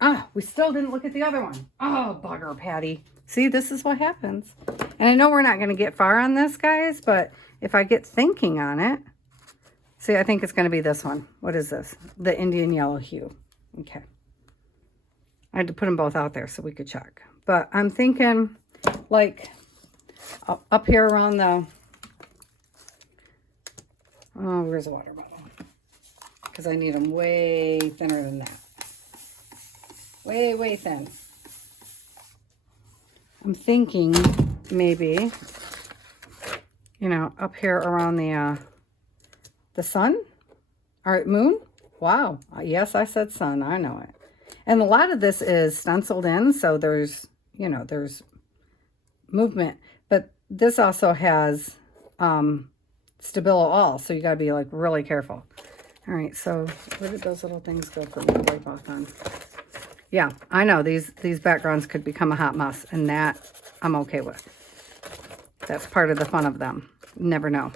Ah, we still didn't look at the other one. Oh, bugger, Patty. See, this is what happens. And I know we're not going to get far on this, guys, but if I get thinking on it, see, I think it's going to be this one. What is this? The Indian yellow hue. Okay. I had to put them both out there so we could check. But I'm thinking like up here around the, oh, where's the water bottle? Because I need them way thinner than that. Way, way thin. I'm thinking maybe, you know, up here around the sun or moon. Wow. Yes, I said sun. I know it. And a lot of this is stenciled in, so there's, you know, there's movement. But this also has Stabilo all, so you got to be like really careful. All right, so where did those little things go for me to wipe off on? Yeah, I know these backgrounds could become a hot mess, and that I'm okay with. That's part of the fun of them. Never know.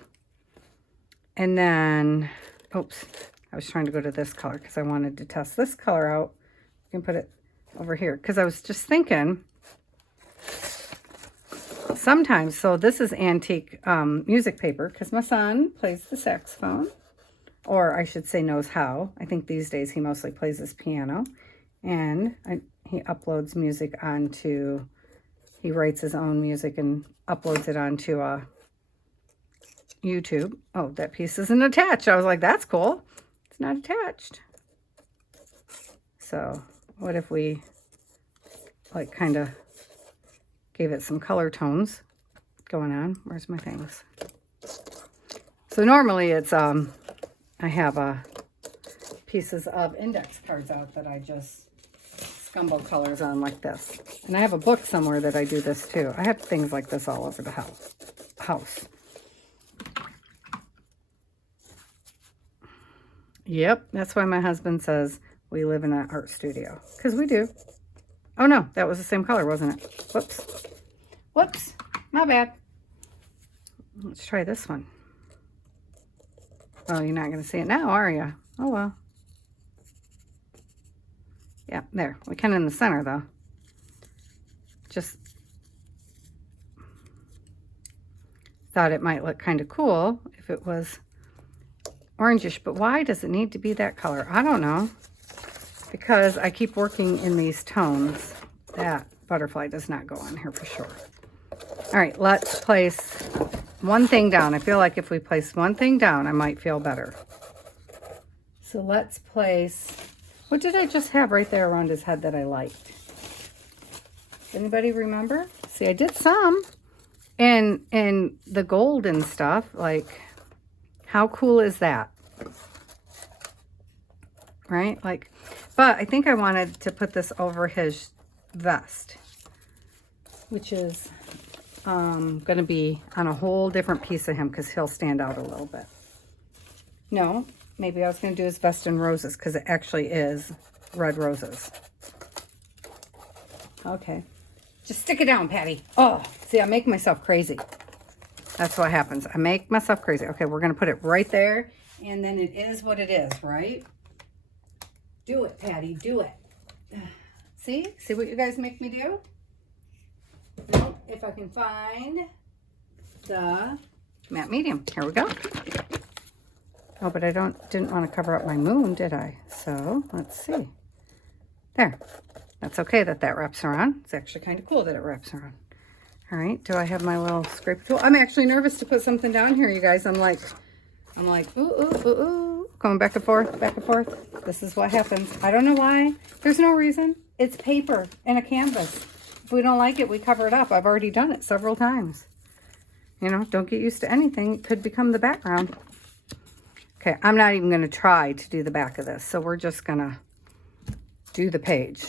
And then, oops, I was trying to go to this color because I wanted to test this color out. You can put it over here because I was just thinking sometimes, so this is antique music paper because my son plays the saxophone, or I should say knows how. I think these days he mostly plays his piano, and he uploads music onto, he writes his own music and uploads it onto YouTube. Oh, that piece isn't attached. I was like, that's cool. It's not attached. So what if we like kind of gave it some color tones going on? Where's my things? So normally it's I have pieces of index cards out that I just scumble colors on like this. And I have a book somewhere that I do this too. I have things like this all over the house. Yep, that's why my husband says we live in an art studio. Because we do. Oh no, that was the same color, wasn't it? Whoops. Whoops, my bad. Let's try this one. Oh, you're not going to see it now, are you? Oh well. Yeah, there. We kind of in the center though. Just thought it might look kind of cool if it was orangish, but why does it need to be that color? I don't know. Because I keep working in these tones. That butterfly does not go on here for sure. All right, let's place one thing down. I feel like if we place one thing down, I might feel better. So let's place, what did I just have right there around his head that I liked? Does anybody remember? See, I did some. And the gold and stuff, like, how cool is that? Right? Like, but I think I wanted to put this over his vest, which is going to be on a whole different piece of him because he'll stand out a little bit. No, maybe I was going to do his vest in roses because it actually is red roses. Okay. Just stick it down, Patty. Oh, see, I make myself crazy. That's what happens. I make myself crazy. Okay, we're going to put it right there, and then it is what it is, right? Do it, Patty. Do it. See? See what you guys make me do? If I can find the matte medium. Here we go. Oh, but I didn't want to cover up my moon, did I? So, let's see. There. That's okay that wraps around. It's actually kind of cool that it wraps around. All right. Do I have my little scraper tool? I'm actually nervous to put something down here, you guys. I'm like, ooh, ooh, ooh, ooh. Going back and forth, back and forth. This is what happens. I don't know why. There's no reason. It's paper and a canvas. If we don't like it, we cover it up. I've already done it several times. You know, don't get used to anything. It could become the background. Okay, I'm not even going to try to do the back of this. So we're just going to do the page.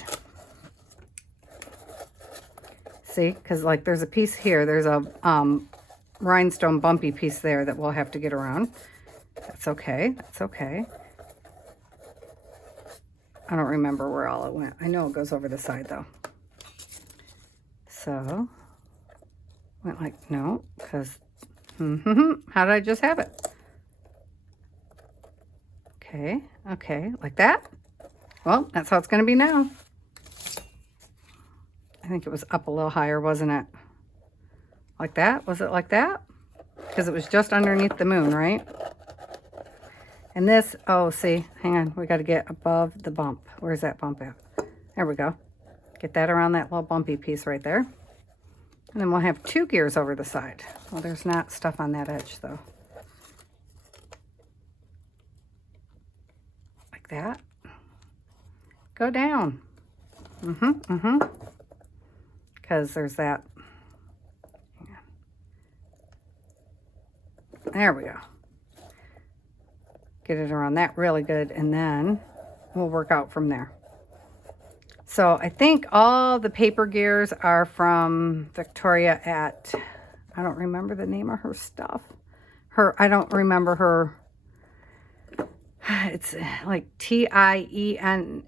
See, because like there's a piece here. There's a rhinestone bumpy piece there that we'll have to get around. That's okay. That's okay. I don't remember where all it went. I know it goes over the side though. So, went like, no, because, how did I just have it? Okay, okay, like that. Well, that's how it's going to be now. I think it was up a little higher, wasn't it? Like that? Was it like that? Because it was just underneath the moon, right? And this, oh, see, hang on. We got to get above the bump. Where's that bump at? There we go. Get that around that little bumpy piece right there. And then we'll have 2 gears over the side. Well, there's not stuff on that edge though. Like that. Go down. Because there's that. There we go. Get it around that really good, and then we'll work out from there. So I think all the paper gears are from Victoria at, I don't remember the name of her stuff. I don't remember her. It's like Tienne,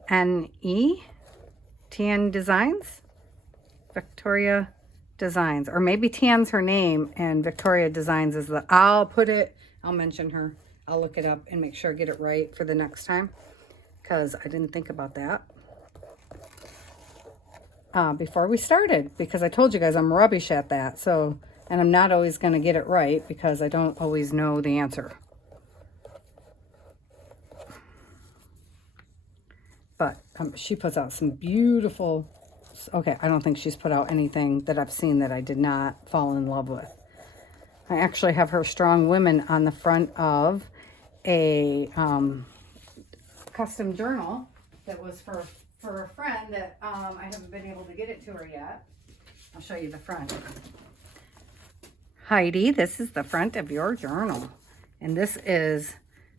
Tienne Designs? Victoria Designs. Or maybe Tienne's her name and Victoria Designs is the, I'll mention her. I'll look it up and make sure I get it right for the next time, because I didn't think about that before we started, because I told you guys I'm rubbish at that. So, and I'm not always going to get it right because I don't always know the answer. But she puts out some beautiful, okay, I don't think she's put out anything that I've seen that I did not fall in love with. I actually have her Strong Women on the front of a custom journal that was for a friend that I haven't been able to get it to her yet. I'll show you the front. Heidi, this is the front of your journal. And this is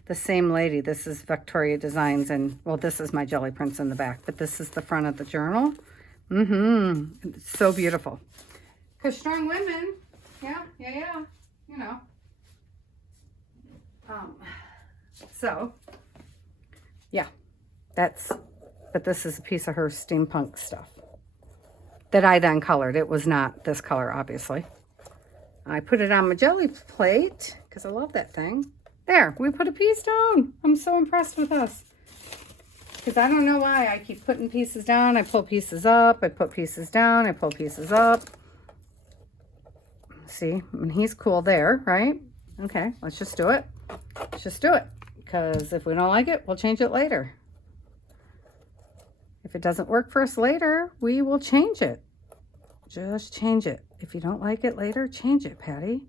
the same lady. This is Victoria Designs, and well, this is my jelly prints in the back, but this is the front of the journal. It's so beautiful. Because Strong Women, yeah, you know. So, yeah, but this is a piece of her steampunk stuff that I then colored. It was not this color, obviously. I put it on my jelly plate because I love that thing. There, we put a piece down. I'm so impressed with us. Because I don't know why I keep putting pieces down. I pull pieces up. I put pieces down. I pull pieces up. See, and he's cool there, right? Okay, let's just do it. Let's just do it. Because if we don't like it, we'll change it later. If it doesn't work for us later, we will change it. Just change it. If you don't like it later, change it, Patty.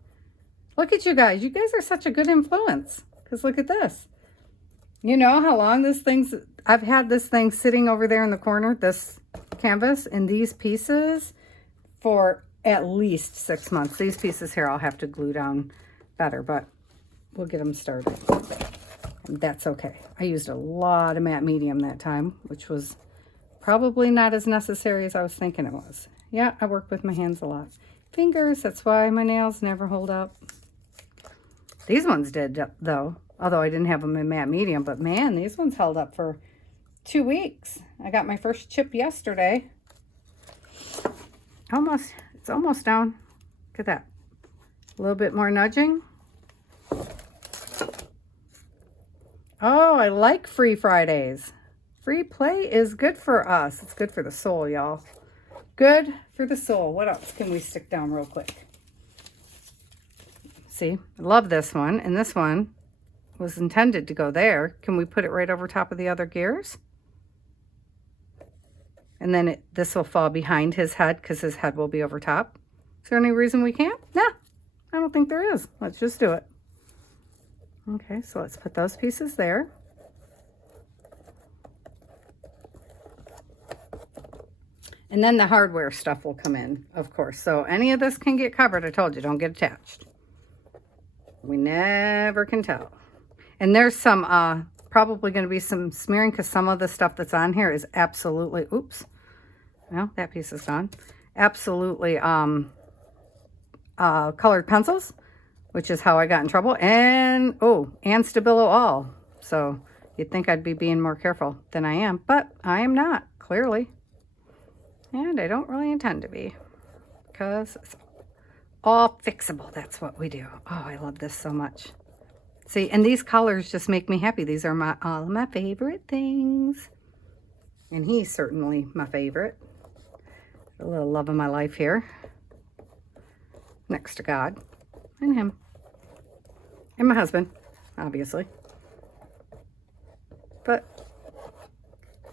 Look at you guys. You guys are such a good influence. Because look at this. You know how long this thing's... I've had this thing sitting over there in the corner, this canvas, and these pieces for at least 6 months. These pieces here I'll have to glue down better, but we'll get them started. And that's okay. I used a lot of matte medium that time, which was probably not as necessary as I was thinking it was. Yeah, I work with my hands a lot. Fingers, that's why my nails never hold up. These ones did, though, although I didn't have them in matte medium. But man, these ones held up for 2 weeks. I got my first chip yesterday. It's almost down. Look at that. A little bit more nudging. Oh, I like free Fridays. Free play is good for us. It's good for the soul, y'all. Good for the soul. What else can we stick down real quick? See, I love this one. And this one was intended to go there. Can we put it right over top of the other gears? And then this will fall behind his head because his head will be over top. Is there any reason we can't? No, I don't think there is. Let's just do it. Okay, so let's put those pieces there. And then the hardware stuff will come in, of course. So any of this can get covered. I told you, don't get attached. We never can tell. And there's some, probably going to be some smearing because some of the stuff that's on here is absolutely, oops. Well, that piece is gone. Absolutely colored pencils, which is how I got in trouble. And, and Stabilo all. So you'd think I'd be being more careful than I am, but I am not, clearly. And I don't really intend to be because it's all fixable. That's what we do. Oh, I love this so much. See, and these colors just make me happy. These are all of my favorite things. And he's certainly my favorite. A little love of my life here. Next to God and him. And my husband, obviously. But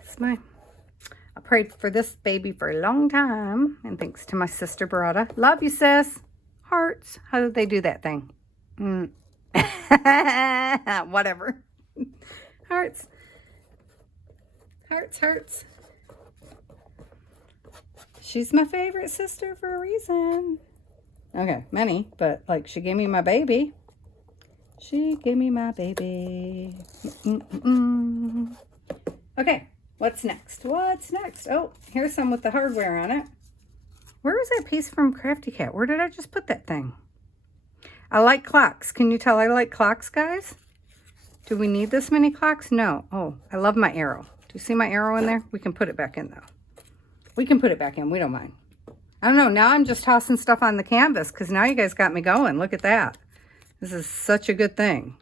it's I'll prayed for this baby for a long time. And thanks to my sister, Beretta. Love you, sis. Hearts. How did they do that thing? Whatever. Hearts. Hearts, hearts. She's my favorite sister for a reason. Okay, many, but like she gave me my baby. She gave me my baby. Okay, what's next? What's next? Oh, here's some with the hardware on it. Where was that piece from Crafty Cat? Where did I just put that thing? I like clocks. Can you tell I like clocks, guys? Do we need this many clocks? No. Oh, I love my arrow. Do you see my arrow in there? We can put it back in, though. We can put it back in. We don't mind. I don't know. Now I'm just tossing stuff on the canvas because now you guys got me going. Look at that. This is such a good thing.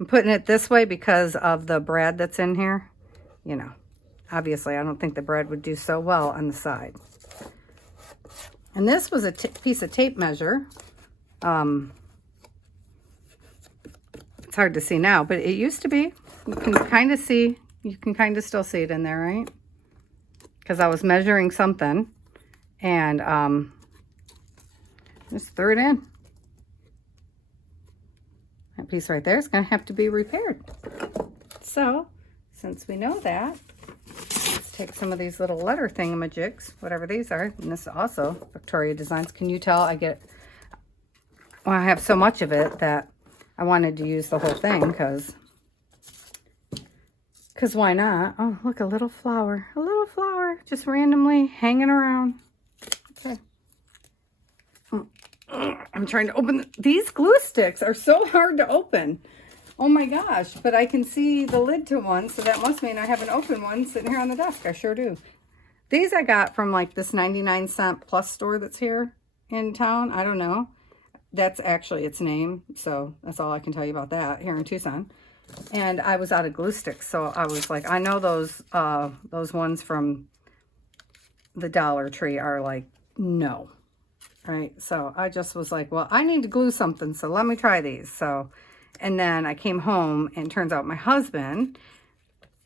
I'm putting it this way because of the brad that's in here. You know, obviously I don't think the brad would do so well on the side. And this was a piece of tape measure. It's hard to see now, but it used to be. You can kind of see, you can kind of still see it in there, right? Because I was measuring something and just threw it in. That piece right there is going to have to be repaired. So, since we know that, let's take some of these little letter thingamajigs, whatever these are. And this is also Victoria Designs. Can you tell I I have so much of it that I wanted to use the whole thing because why not? Oh, look, a little flower just randomly hanging around. Okay. I'm trying to open these glue sticks are so hard to open. Oh my gosh, but I can see the lid to one, so that must mean I have an open one sitting here on the desk. I sure do. These I got from like this 99-cent plus store that's here in town. I don't know. That's actually its name, so that's all I can tell you about that here in Tucson. And I was out of glue sticks, so I was like, I know those ones from the Dollar Tree are like, no. Right, so I just was like, well, I need to glue something, so let me try these. So, and then I came home, and turns out my husband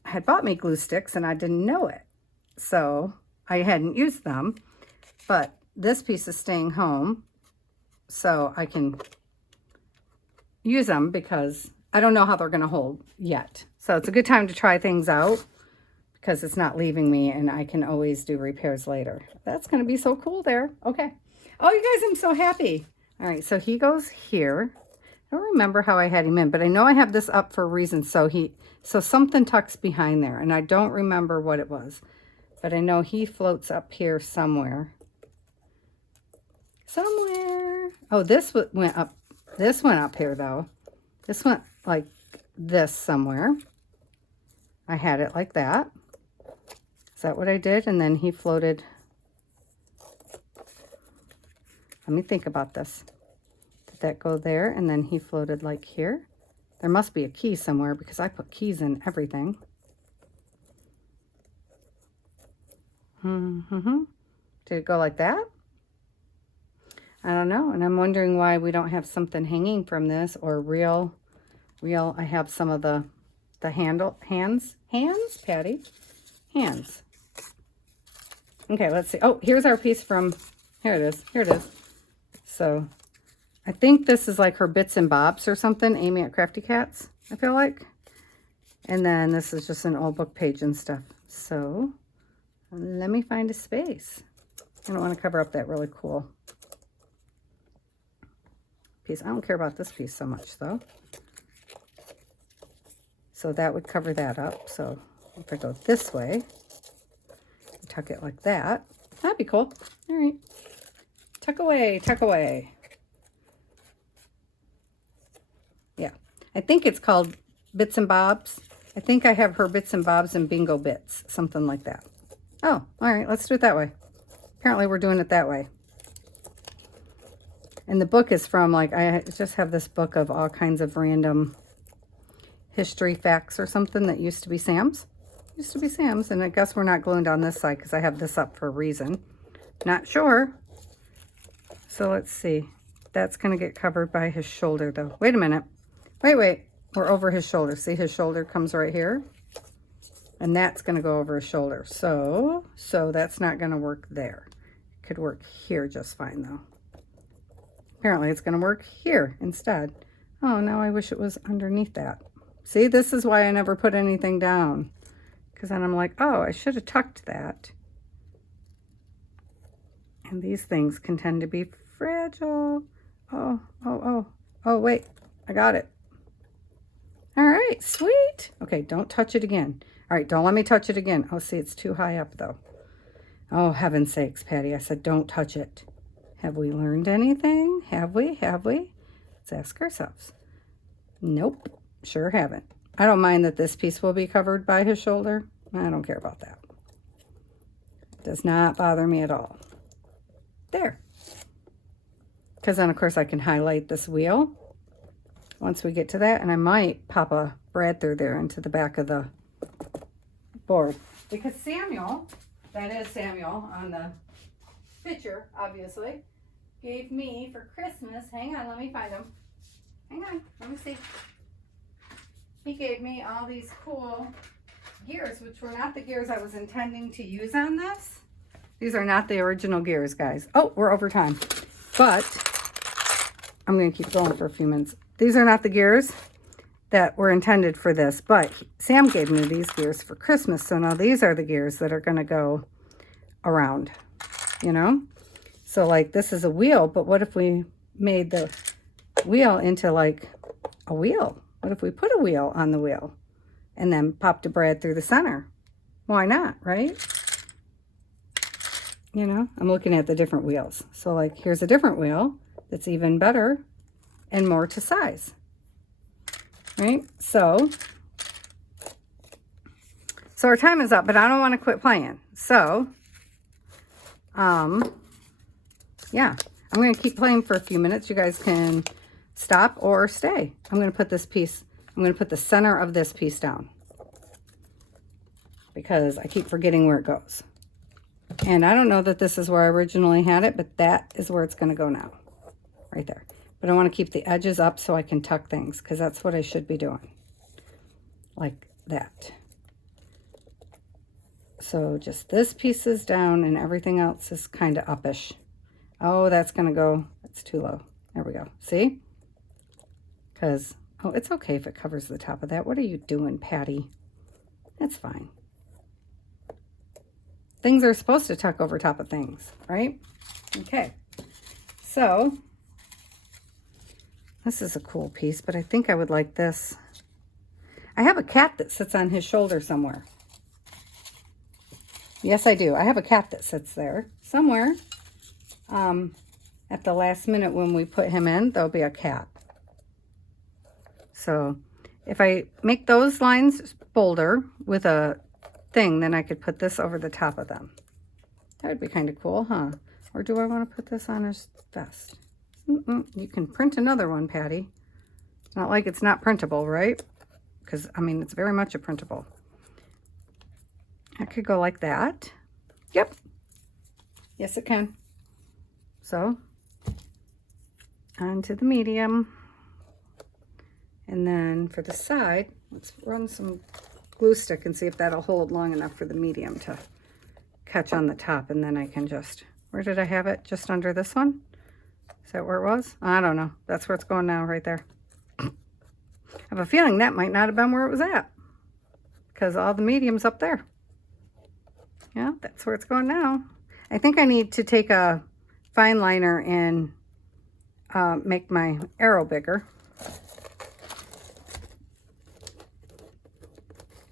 had bought me glue sticks, and I didn't know it. So I hadn't used them, but this piece is staying home, so I can use them because I don't know how they're going to hold yet. So it's a good time to try things out because it's not leaving me, and I can always do repairs later. That's going to be so cool there. Okay. Oh, you guys, I'm so happy. All right, so he goes here. I don't remember how I had him in, but I know I have this up for a reason. So something tucks behind there, and I don't remember what it was. But I know he floats up here somewhere. Somewhere. Oh, this went up. This went up here, though. This went like this somewhere. I had it like that. Is that what I did? And then he floated. Let me think about this. Did that go there? And then he floated like here. There must be a key somewhere because I put keys in everything. Did it go like that? I don't know. And I'm wondering why we don't have something hanging from this or real. I have some of the hands, Patty? Hands. Okay, let's see. Oh, here's our piece from, here it is. So I think this is like her bits and bobs or something, Amy at Crafty Cats, I feel like. And then this is just an old book page and stuff. So let me find a space. I don't want to cover up that really cool piece. I don't care about this piece so much though. So that would cover that up. So if I go this way, tuck it like that, that'd be cool. All right. Tuck away, tuck away. Yeah, I think it's called Bits and Bobs. I think I have her Bits and Bobs and Bingo Bits, something like that. Oh, all right, let's do it that way. Apparently we're doing it that way. And the book is from, like, I just have this book of all kinds of random history facts or something that used to be Sam's. And I guess we're not gluing down this side because I have this up for a reason. Not sure. So let's see. That's going to get covered by his shoulder, though. Wait a minute. Wait. We're over his shoulder. See, his shoulder comes right here. And that's going to go over his shoulder. So that's not going to work there. It could work here just fine though. Apparently it's going to work here instead. Oh, now I wish it was underneath that. See, this is why I never put anything down. Because then I'm like, oh, I should have tucked that. And these things can tend to be fragile. Oh, wait, I got it. All right, sweet. Okay, don't touch it again. All right, don't let me touch it again. Oh, see, it's too high up though. Oh, heaven's sakes, Patty, I said don't touch it. Have we learned anything? Have we? Have we? Let's ask ourselves. Nope, sure haven't. I don't mind that this piece will be covered by his shoulder. I don't care about that. It does not bother me at all. There. Because then, of course, I can highlight this wheel once we get to that. And I might pop a brad through there into the back of the board. Because Samuel, that is Samuel on the picture, obviously, gave me for Christmas, hang on, let me find him. Hang on, let me see. He gave me all these cool gears, which were not the gears I was intending to use on this. These are not the original gears, guys. Oh, we're over time. But I'm going to keep going for a few minutes. These are not the gears that were intended for this, but Sam gave me these gears for Christmas. So now these are the gears that are going to go around, you know? So like this is a wheel, but what if we made the wheel into like a wheel? What if we put a wheel on the wheel and then popped a brad through the center? Why not, right? You know, I'm looking at the different wheels. So like here's a different wheel that's even better and more to size, right? So our time is up, but I don't want to quit playing. So, yeah, I'm going to keep playing for a few minutes. You guys can stop or stay. I'm going to put this piece, I'm going to put the center of this piece down because I keep forgetting where it goes. And I don't know that this is where I originally had it, but that is where it's going to go now, right there. But I want to keep the edges up so I can tuck things because that's what I should be doing, like that. So just this piece is down and everything else is kind of uppish. Oh, that's going to go, that's too low. There we go. See? Because, oh, it's okay if it covers the top of that. What are you doing, Patty? That's fine. Things are supposed to tuck over top of things, right? Okay. So, this is a cool piece, but I think I would like this. I have a cat that sits on his shoulder somewhere. Yes, I do. I have a cat that sits there somewhere. At the last minute when we put him in, there'll be a cat. So if I make those lines bolder with a thing, then I could put this over the top of them. That would be kind of cool, huh? Or do I want to put this on his vest? You can print another one, Patty. It's not like it's not printable, right? Because, I mean, it's very much a printable. I could go like that. Yep. Yes, it can. So, onto the medium. And then for the side, let's run some glue stick and see if that'll hold long enough for the medium to catch on the top. And then I can just, where did I have it? Just under this one? Is that where it was? I don't know. That's where it's going now, right there. I have a feeling that might not have been where it was at because all the medium's up there. Yeah, that's where it's going now. I think I need to take a fine liner and make my arrow bigger.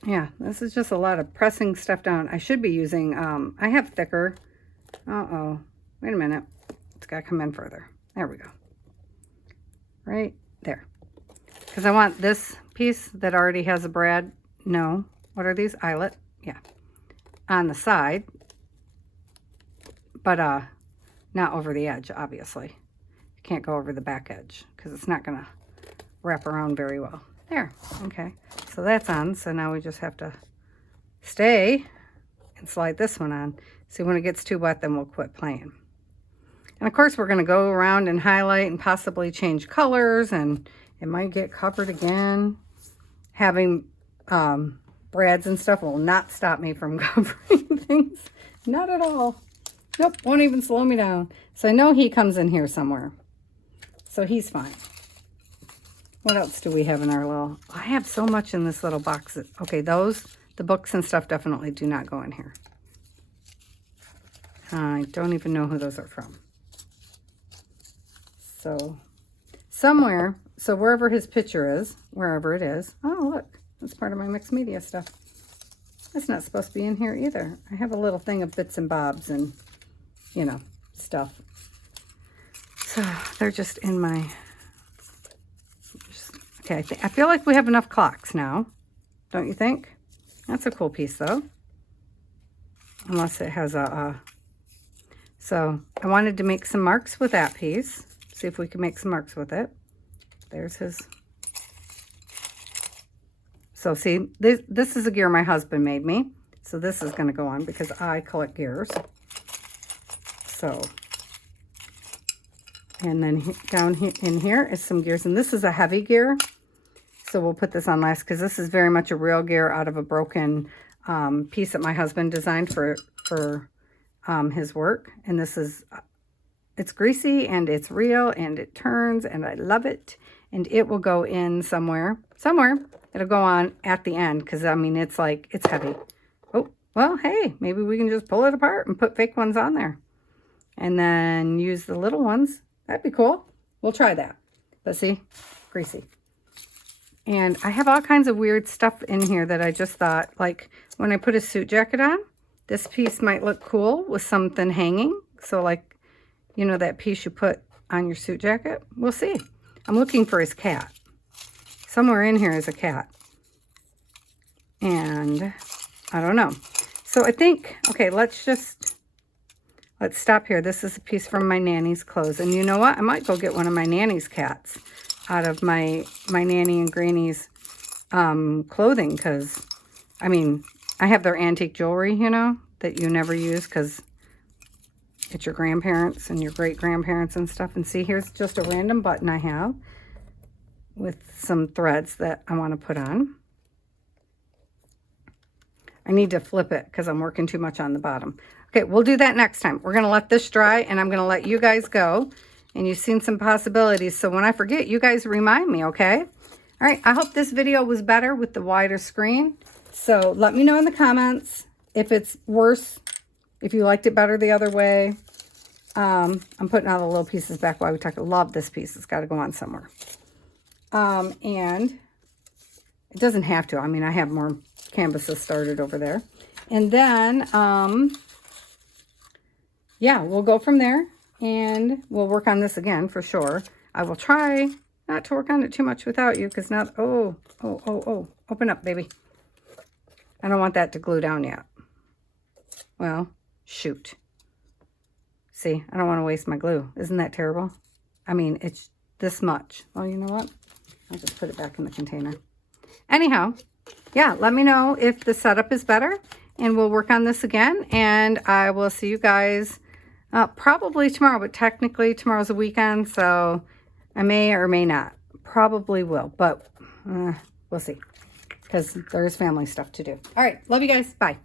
Yeah, this is just a lot of pressing stuff down. I should be using, I have thicker. Uh-oh, wait a minute. It's got to come in further. There we go. Right there. Because I want this piece that already has a brad. No, what are these? Eyelet? Yeah. On the side. But not over the edge, obviously. You can't go over the back edge because it's not going to wrap around very well. There, okay. So that's on, so now we just have to stay and slide this one on. See, when it gets too wet, then we'll quit playing. And of course, we're going to go around and highlight and possibly change colors, and it might get covered again. Having the brads and stuff will not stop me from covering things. Not at all. Nope, won't even slow me down. So I know he comes in here somewhere. So he's fine. What else do we have in our little... I have so much in this little box. Okay, those, the books and stuff definitely do not go in here. I don't even know who those are from. So somewhere, so wherever his picture is, wherever it is. Oh, look, that's part of my mixed media stuff. That's not supposed to be in here either. I have a little thing of bits and bobs and, you know, stuff. So they're just in my... Okay, I feel like we have enough clocks now. Don't you think? That's a cool piece, though. Unless it has a... So I wanted to make some marks with that piece. See if we can make some marks with it. There's his... So see, this is a gear my husband made me. So this is going to go on because I collect gears. So... And then down here, in here is some gears. And this is a heavy gear. So we'll put this on last because this is very much a real gear out of a broken piece that my husband designed for his work. And this is, it's greasy and it's real and it turns and I love it. And it will go in somewhere. It'll go on at the end because, I mean, it's like, it's heavy. Oh, well, hey, maybe we can just pull it apart and put fake ones on there. And then use the little ones. That'd be cool. We'll try that. But see, greasy. And I have all kinds of weird stuff in here that I just thought, like when I put a suit jacket on, this piece might look cool with something hanging. So like, you know, that piece you put on your suit jacket. We'll see. I'm looking for his cat. Somewhere in here is a cat. And I don't know. So I think, okay, let's stop here. This is a piece from my nanny's clothes. And you know what? I might go get one of my nanny's cats out of my nanny and granny's clothing. Because, I mean, I have their antique jewelry, you know, that you never use because it's your grandparents and your great-grandparents and stuff. And see, here's just a random button I have with some threads that I want to put on. I need to flip it because I'm working too much on the bottom. Okay, we'll do that next time. We're going to let this dry, and I'm going to let you guys go. And you've seen some possibilities, so when I forget, you guys remind me, okay? All right, I hope this video was better with the wider screen. So let me know in the comments if it's worse, if you liked it better the other way. I'm putting all the little pieces back while we talk. I love this piece. It's got to go on somewhere. And it doesn't have to. I mean, I have more canvases started over there. And then... yeah, we'll go from there and we'll work on this again for sure. I will try not to work on it too much without you because now, oh, open up, baby. I don't want that to glue down yet. Well, shoot. See, I don't want to waste my glue. Isn't that terrible? I mean, it's this much. Well, you know what? I'll just put it back in the container. Anyhow, yeah, let me know if the setup is better and we'll work on this again. And I will see you guys probably tomorrow, but technically tomorrow's a weekend, so I may or may not. Probably will, but we'll see because there's family stuff to do. All right, love you guys. Bye.